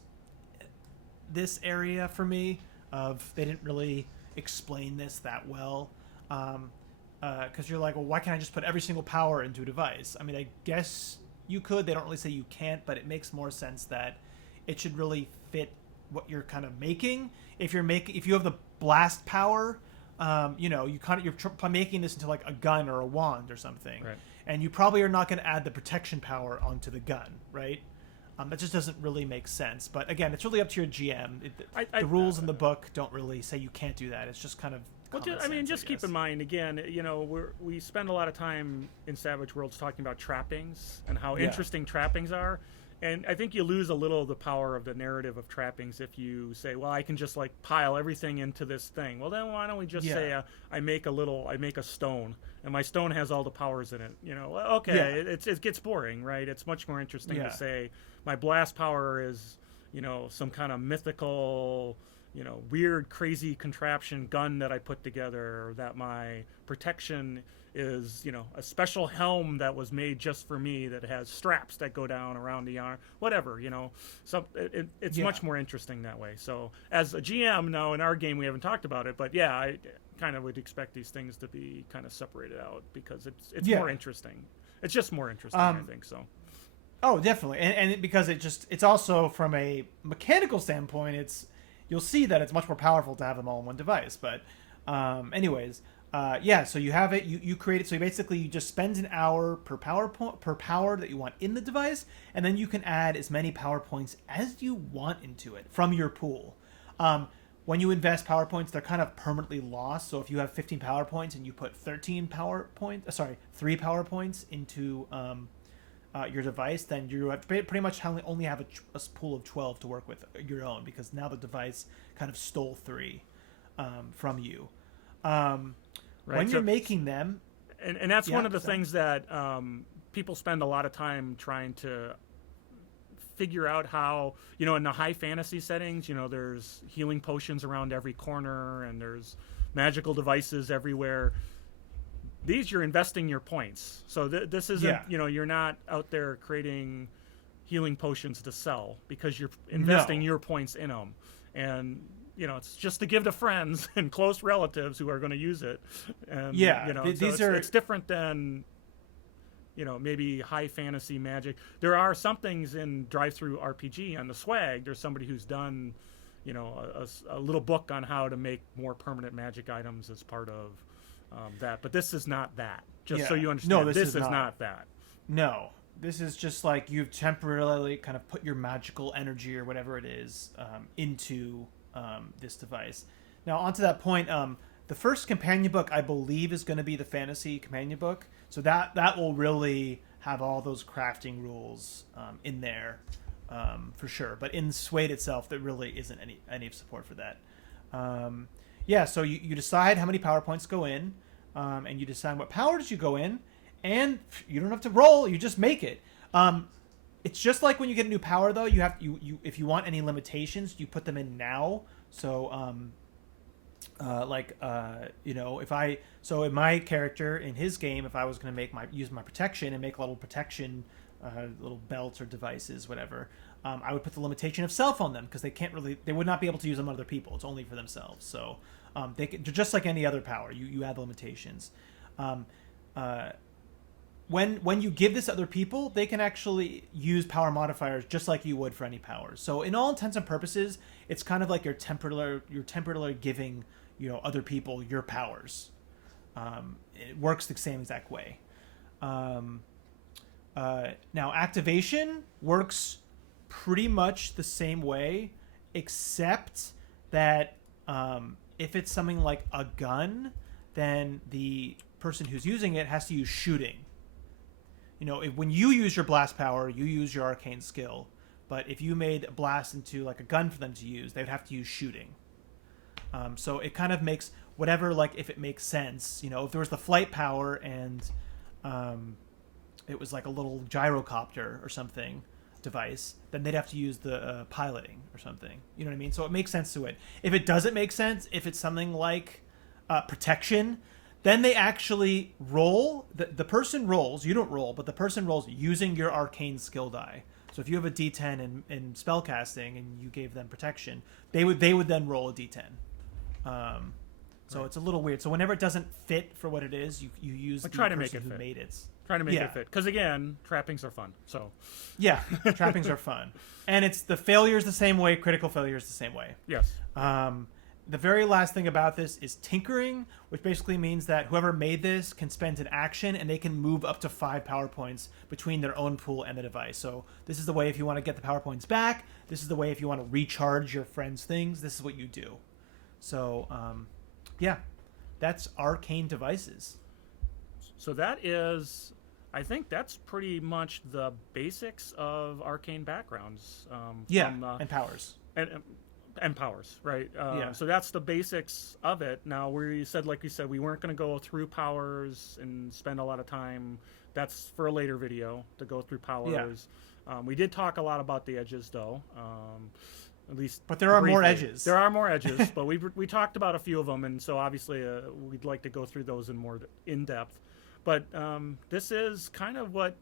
this area for me of they didn't really explain this that well. Because you're like, well, why can't I just put every single power into a device? I mean, I guess you could. They don't really say you can't, but it makes more sense that it should really fit what you're kind of making. If you have the blast power, you're making this into like a gun or a wand or something, right. And you probably are not going to add the protection power onto the gun, right? That just doesn't really make sense. But again, it's really up to your GM. The rules in the book don't really say you can't do that. It's just kind of just keep in mind, again, we spend a lot of time in Savage Worlds talking about trappings and how interesting trappings are. And I think you lose a little of the power of the narrative of trappings if you say, well, I can just like pile everything into this thing. Well, then why don't we just say I make a stone, and my stone has all the powers in it. It gets boring, right? It's much more interesting to say my blast power is, some kind of mythical, weird, crazy contraption gun that I put together, or that my protection is, a special helm that was made just for me that has straps that go down around the arm, whatever, So it's much more interesting that way. So as a GM now in our game, we haven't talked about it, but I kind of would expect these things to be kind of separated out because it's more interesting. It's just more interesting, I think so. Oh, definitely. And because it's also from a mechanical standpoint, you'll see that it's much more powerful to have them all in one device. But anyways, so you have it, you create it. So you just spend an hour per power that you want in the device, and then you can add as many power points as you want into it from your pool. When you invest power points, they're kind of permanently lost. So if you have 15 power points and you put 3 power points into your device, then you pretty much only have a pool of 12 to work with your own, because now the device kind of stole 3 from you. Right. When you're making them, and that's one of the things that people spend a lot of time trying to figure out how, in the high fantasy settings, there's healing potions around every corner and there's magical devices everywhere. These, you're investing your points. So this isn't, you're not out there creating healing potions to sell, because you're investing your points in them. And, it's just to give to friends and close relatives who are going to use it. And, it's different than, maybe high fantasy magic. There are some things in Drive-Thru RPG on the SWAG. There's somebody who's done, a little book on how to make more permanent magic items as part of that. But this is not that. Just so you understand, this is not that. No. This is just like you've temporarily kind of put your magical energy or whatever it is into this device. Now, onto that point, the first companion book, I believe, is going to be the fantasy companion book. So that will really have all those crafting rules in there for sure. But in SWADE itself, there really isn't any support for that. So you decide how many power points go in, and you decide what powers you go in, and you don't have to roll. You just make it. It's just like when you get a new power, though. You if you want any limitations, you put them in now. So in my character in his game, if I was going to use my protection and make little protection, little belts or devices, whatever, I would put the limitation of self on them, because they would not be able to use them on other people. It's only for themselves. So they're just like any other power. You add limitations. When you give this to other people, they can actually use power modifiers just like you would for any powers. So in all intents and purposes, it's kind of like you're temporarily giving other people your powers. It works the same exact way. Now activation works pretty much the same way, except that if it's something like a gun, then the person who's using it has to use shooting. When you use your blast power, you use your arcane skill. But if you made a blast into like a gun for them to use, they would have to use shooting. So it kind of makes whatever, like, if it makes sense. If there was the flight power and it was like a little gyrocopter or something, device, then they'd have to use the piloting or something. You know what I mean? So it makes sense to it. If it doesn't make sense, if it's something like protection, then they actually roll. The person rolls. You don't roll, but the person rolls using your arcane skill die. So if you have a D10 in spellcasting and you gave them protection, they would then roll a D10. So it's a little weird. So whenever it doesn't fit for what it is, you use the person who made it. Trying to make it fit. Because again, trappings are fun. So yeah, trappings are fun. And it's the failure is the same way, critical failure is the same way. Yes. The very last thing about this is tinkering, which basically means that whoever made this can spend an action and they can move up to 5 power points between their own pool and the device. So this is the way if you want to get the power points back. This is the way if you want to recharge your friend's things. This is what you do. So, yeah, that's arcane devices. So that is, I think that's pretty much the basics of arcane backgrounds. And powers. And powers, right? Yeah. So that's the basics of it. Now, we said, like you said, we weren't going to go through powers and spend a lot of time. That's for a later video to go through powers. Yeah. We did talk a lot about the edges, though. At least, but there are briefly. more edges. There are more edges, but we talked about a few of them, and so obviously we'd like to go through those in more in depth. But this is kind of what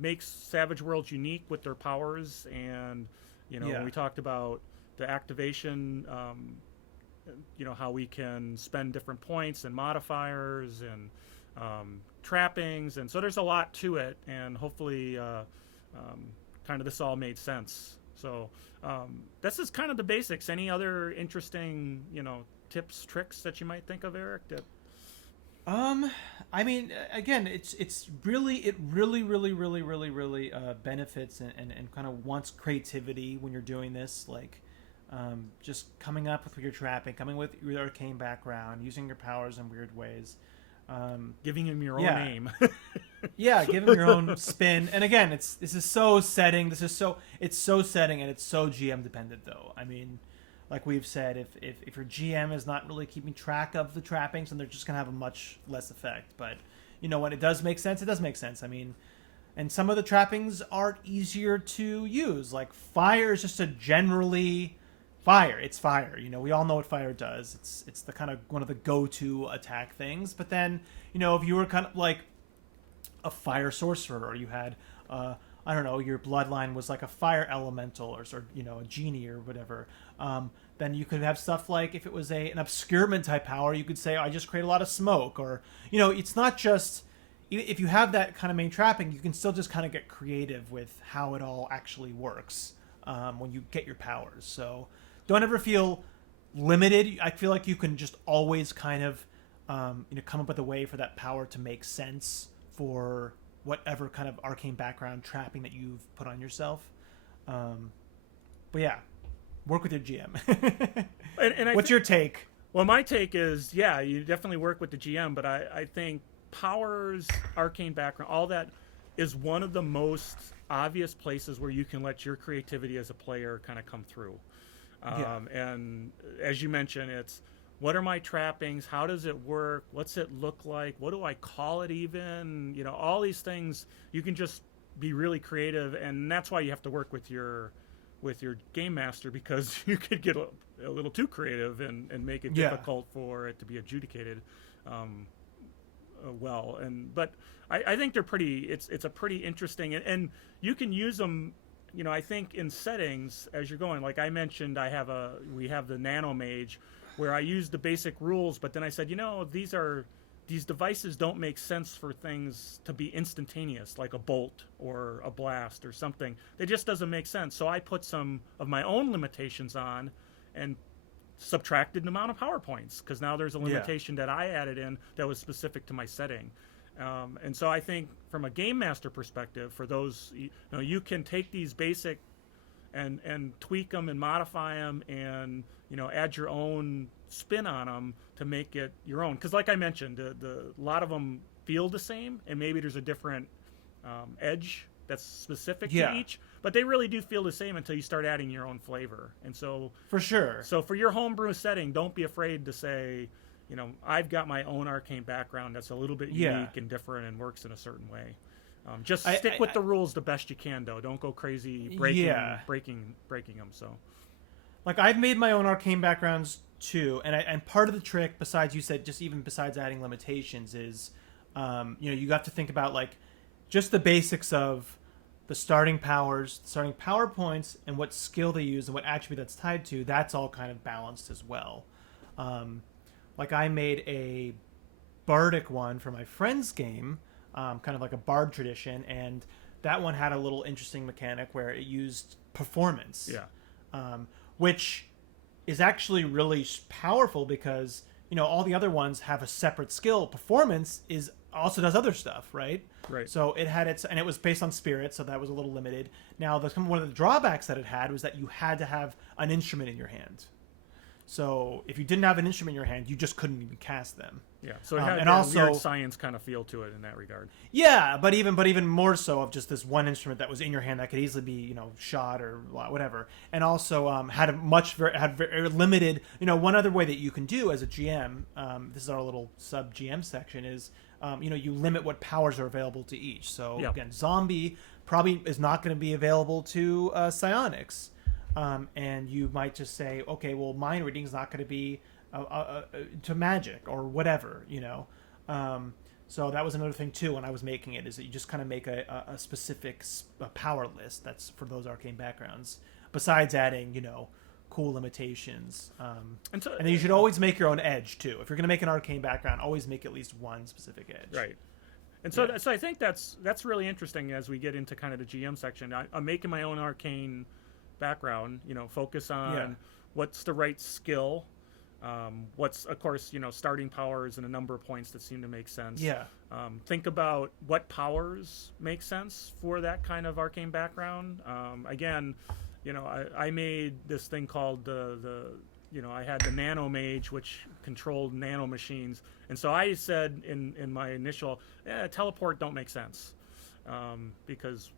makes Savage Worlds unique with their powers, and we talked about the activation, how we can spend different points and modifiers and trappings, and so there's a lot to it, and hopefully kind of this all made sense. So this is kind of the basics. Any other interesting, tips, tricks that you might think of, Eric? I mean, again, it really benefits and kind of wants creativity when you're doing this. Like, just coming up with your trapping, coming with your arcane background, using your powers in weird ways. Giving him your own name. Yeah, give him your own spin. And again, this is so setting. It's so setting, and it's so GM dependent, though. I mean, like we've said, if your GM is not really keeping track of the trappings, then they're just gonna have a much less effect. But when it does make sense, it does make sense. I mean, and some of the trappings are easier to use. Like fire is just a generally fire. It's fire. We all know what fire does. It's the kind of one of the go-to attack things. But then, if you were kind of like a fire sorcerer, or you had, I don't know, your bloodline was like a fire elemental, or a genie or whatever, then you could have stuff like, if it was an obscurement type power, you could say, I just create a lot of smoke. Or, it's not just, if you have that kind of main trapping, you can still just kind of get creative with how it all actually works when you get your powers. So don't ever feel limited. I feel like you can just always kind of come up with a way for that power to make sense for whatever kind of arcane background trapping that you've put on yourself. But yeah, work with your GM. and what's your take? Well, my take is, yeah, you definitely work with the GM, but I think powers, arcane background, all that is one of the most obvious places where you can let your creativity as a player kind of come through. And as you mentioned, it's, what are my trappings? How does it work? What's it look like? What do I call it even? All these things, you can just be really creative, and that's why you have to work with your game master, because you could get a little too creative and make it difficult for it to be adjudicated well. But I think they're pretty. It's a pretty interesting, and you can use them. I think in settings as you're going. Like I mentioned, we have the Nano Mage, where I used the basic rules, but then I said, these devices don't make sense for things to be instantaneous, like a bolt or a blast or something. It just doesn't make sense. So I put some of my own limitations on and subtracted the amount of power points, because now there's a limitation that I added in that was specific to my setting. And so I think from a game master perspective, for those, you can take these basic and tweak them and modify them and add your own spin on them to make it your own. Because like I mentioned, a lot of them feel the same, and maybe there's a different edge that's specific to each, but they really do feel the same until you start adding your own flavor. And so for sure, so for your homebrew setting, don't be afraid to say, I've got my own arcane background that's a little bit unique and different and works in a certain way. Just stick with the rules the best you can, though. Don't go crazy breaking them. So, like, I've made my own arcane backgrounds too, and part of the trick, besides you said, just even besides adding limitations, is you have to think about like just the basics of the starting powers, starting power points, and what skill they use and what attribute that's tied to. That's all kind of balanced as well. Like I made a bardic one for my friend's game, kind of like a bard tradition, and that one had a little interesting mechanic where it used performance. Which is actually really powerful because all the other ones have a separate skill. Performance also does other stuff, right? Right. So it had and it was based on spirit, so that was a little limited. Now, one of the drawbacks that it had was that you had to have an instrument in your hand. So if you didn't have an instrument in your hand, you just couldn't even cast them. Yeah. So it had and a also weird science kind of feel to it in that regard. Yeah, but even more so of just this one instrument that was in your hand that could easily be shot or whatever, and also had very limited. One other way that you can do as a GM, this is our little sub GM section, is you limit what powers are available to each. So again, zombie probably is not going to be available to psionics. And you might just say, okay, well, mind reading is not going to be to magic or whatever, So that was another thing too when I was making it, is that you just kind of make a specific power list that's for those arcane backgrounds. Besides adding, cool limitations, and then you should always make your own edge too. If you're going to make an arcane background, always make at least one specific edge. Right. And so, so I think that's really interesting as we get into kind of the GM section. I'm making my own arcane background, focus on what's the right skill, what's, of course, starting powers and a number of points that seem to make sense. Think about what powers make sense for that kind of arcane background. Again, I made this thing called I had the nano mage, which controlled nano machines, and so I said in my initial teleport don't make sense, because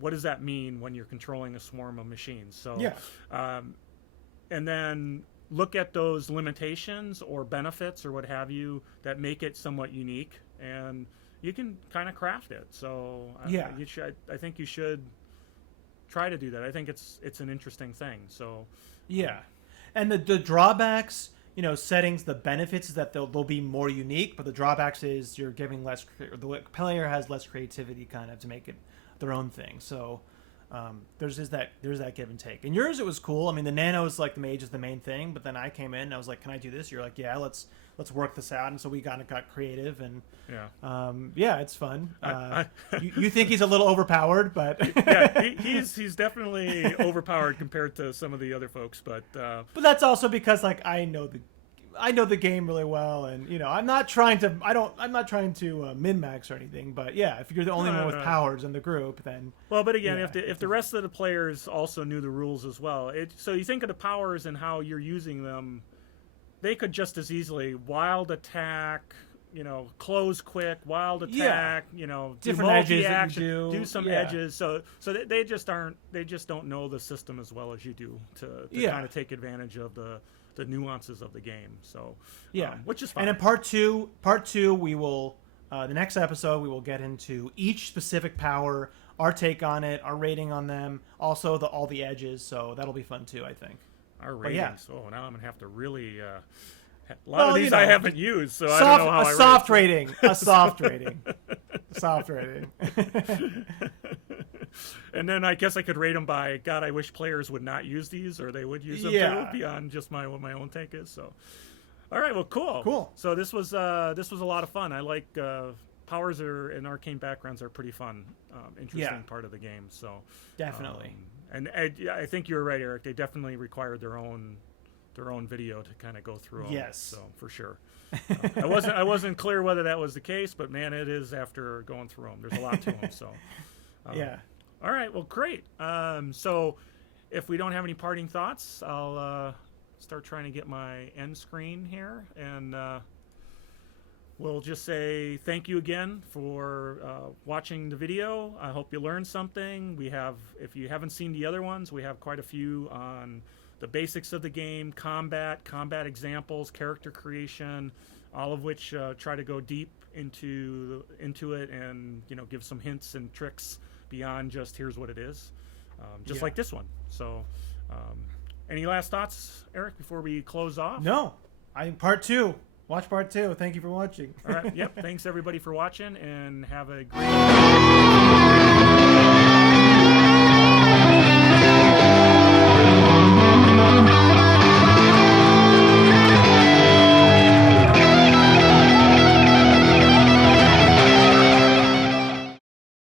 what does that mean when you're controlling a swarm of machines? So, and then look at those limitations or benefits or what have you that make it somewhat unique, and you can kind of craft it. So, I think you should try to do that. I think it's an interesting thing. So, and the drawbacks, settings, the benefits is that they'll be more unique, but the drawbacks is you're giving less. The player has less creativity, kind of, to make it their own thing. So there's that give and take. And yours, it was cool. I mean, the nano is like the mage is the main thing, but then I came in and I was like, can I do this? You're like, yeah, let's work this out. And so we got creative, and it's fun. You think he's a little overpowered, but he's definitely overpowered compared to some of the other folks, but that's also because like I know the game really well, and I'm not trying to min max or anything, but if you're the only one with powers in the group, then but again, if the rest of the players also knew the rules as well, so you think of the powers and how you're using them, they could just as easily wild attack, close quick, wild attack, different edges that you do some edges. So they just don't know the system as well as you do to kind of take advantage of the nuances of the game. So which is fun. And in part two we will the next episode we will get into each specific power, our take on it, our rating on them, also all the edges. So that'll be fun too, I think. Our ratings. Oh, now I'm gonna have to really a lot of these I haven't used, so I don't know how a soft rating. Soft rating. And then I guess I could rate them by, God, I wish players would not use these, or they would use them too, beyond just what my own take is. So, all right, well, cool. So this was a lot of fun. I like powers and arcane backgrounds are pretty fun, interesting part of the game. So definitely. And I think you're right, Eric. They definitely required their own video to kind of go through. Yes. So for sure. I wasn't clear whether that was the case, but man, it is after going through them. There's a lot to them. So. All right. Well, great. So if we don't have any parting thoughts, I'll start trying to get my end screen here, and we'll just say thank you again for watching the video. I hope you learned something. If you haven't seen the other ones, we have quite a few on the basics of the game, combat examples, character creation, all of which try to go deep into it and give some hints and tricks beyond just here's what it is, just like this one. So any last thoughts, Eric, before we close off? No, I think part 2. Watch part 2. Thank you for watching. All right. Yep. Thanks everybody for watching, and have a great